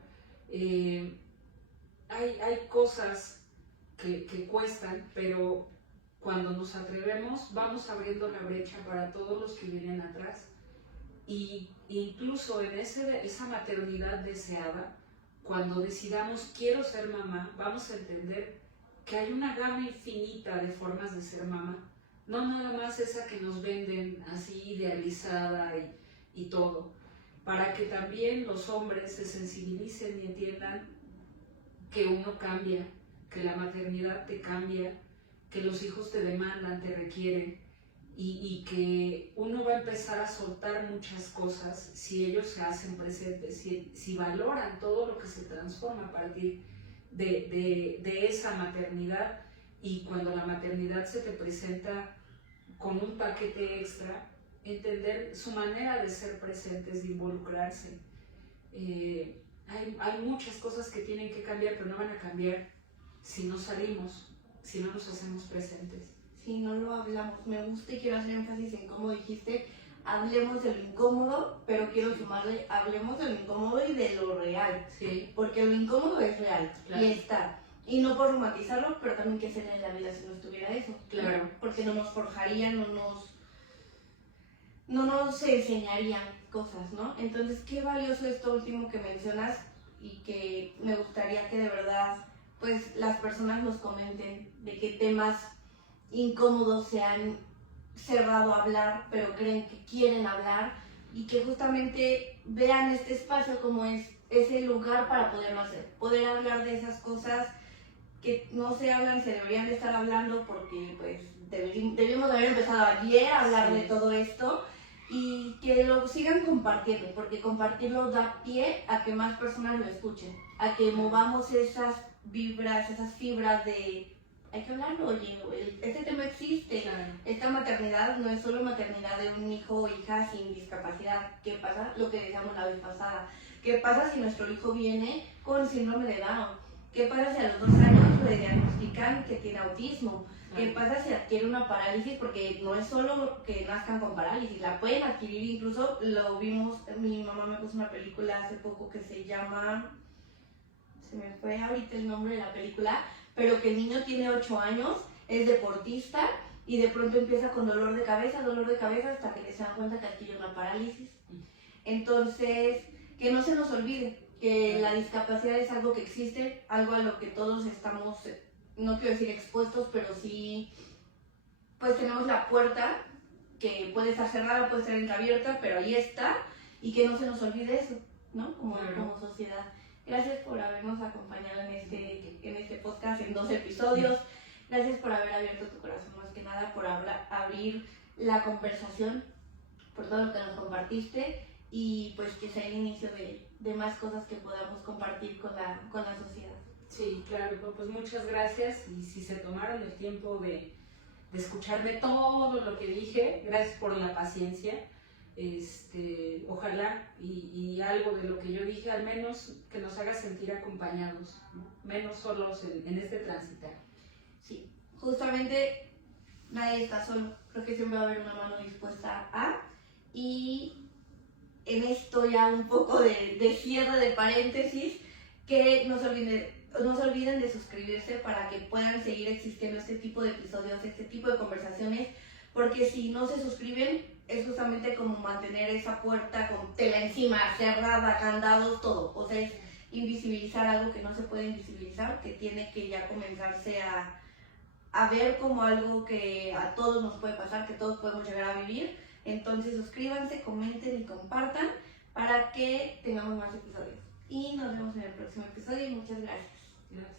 Hay cosas que cuestan, pero cuando nos atrevemos vamos abriendo la brecha para todos los que vienen atrás. Y incluso en esa maternidad deseada, cuando decidamos quiero ser mamá, vamos a entender que hay una gama infinita de formas de ser mamá. No nada más esa que nos venden así idealizada y todo, para que también los hombres se sensibilicen y entiendan que uno cambia, que la maternidad te cambia, que los hijos te demandan, te requieren, y que uno va a empezar a soltar muchas cosas si ellos se hacen presentes, si valoran todo lo que se transforma a partir de esa maternidad. Y cuando la maternidad se te presenta con un paquete extra, entender su manera de ser presentes, de involucrarse. Hay muchas cosas que tienen que cambiar, pero no van a cambiar si no salimos, si no nos hacemos presentes. Si no lo hablamos, me gusta y quiero hacer énfasis en cómo dijiste, hablemos de lo incómodo, pero quiero sumarle, hablemos de lo incómodo y de lo real. Sí. Porque lo incómodo es real, claro. Y está. Y no por romantizarlo, pero también que sería en la vida si no estuviera eso. Claro. Porque no nos forjaría, no nos enseñarían cosas, ¿no? Entonces, qué valioso esto último que mencionas y que me gustaría que de verdad, pues, las personas nos comenten de qué temas incómodos se han cerrado a hablar, pero creen que quieren hablar y que justamente vean este espacio como es ese lugar para poderlo hacer, poder hablar de esas cosas que no se hablan, se deberían de estar hablando porque pues debimos haber empezado ayer a hablar de todo esto y que lo sigan compartiendo, porque compartirlo da pie a que más personas lo escuchen, a que movamos esas vibras, esas fibras de hay que hablarlo, oye, este tema existe, esta maternidad no es solo maternidad de un hijo o hija sin discapacidad. ¿Qué pasa? Lo que decíamos la vez pasada, ¿qué pasa si nuestro hijo viene con síndrome de Down? ¿Qué pasa si a los 2 años le diagnostican que tiene autismo? ¿Qué pasa si adquiere una parálisis? Porque no es solo que nazcan con parálisis, la pueden adquirir, incluso lo vimos, mi mamá me puso una película hace poco que se llama, se me fue ahorita el nombre de la película, pero que el niño tiene 8 años, es deportista y de pronto empieza con dolor de cabeza, hasta que se dan cuenta que adquiere una parálisis. Entonces, que no se nos olvide que la discapacidad es algo que existe, algo a lo que todos estamos, no quiero decir expuestos, pero sí, pues tenemos la puerta que puede estar cerrada, puede estar entreabierta, pero ahí está, y que no se nos olvide eso, ¿no? Como sociedad. Gracias por habernos acompañado en este podcast en 2 episodios. Gracias por haber abierto tu corazón, más que nada, por abrir la conversación, por todo lo que nos compartiste y pues que sea el inicio de más cosas que podamos compartir con la sociedad. Sí, claro, pues muchas gracias y si se tomaron el tiempo de escucharme todo lo que dije, gracias por la paciencia. Ojalá y algo de lo que yo dije, al menos que nos haga sentir acompañados, ¿no? Menos solos en este transitar. Sí, justamente nadie está solo, creo que siempre va a haber una mano dispuesta a, y en esto ya un poco de cierre de paréntesis, que no se olviden de suscribirse para que puedan seguir existiendo este tipo de episodios, este tipo de conversaciones, porque si no se suscriben es justamente como mantener esa puerta con tela encima, cerrada, candados, todo. O sea, es invisibilizar algo que no se puede invisibilizar, que tiene que ya comenzarse a ver como algo que a todos nos puede pasar, que todos podemos llegar a vivir. Entonces suscríbanse, comenten y compartan para que tengamos más episodios. Y nos vemos en el próximo episodio y muchas gracias.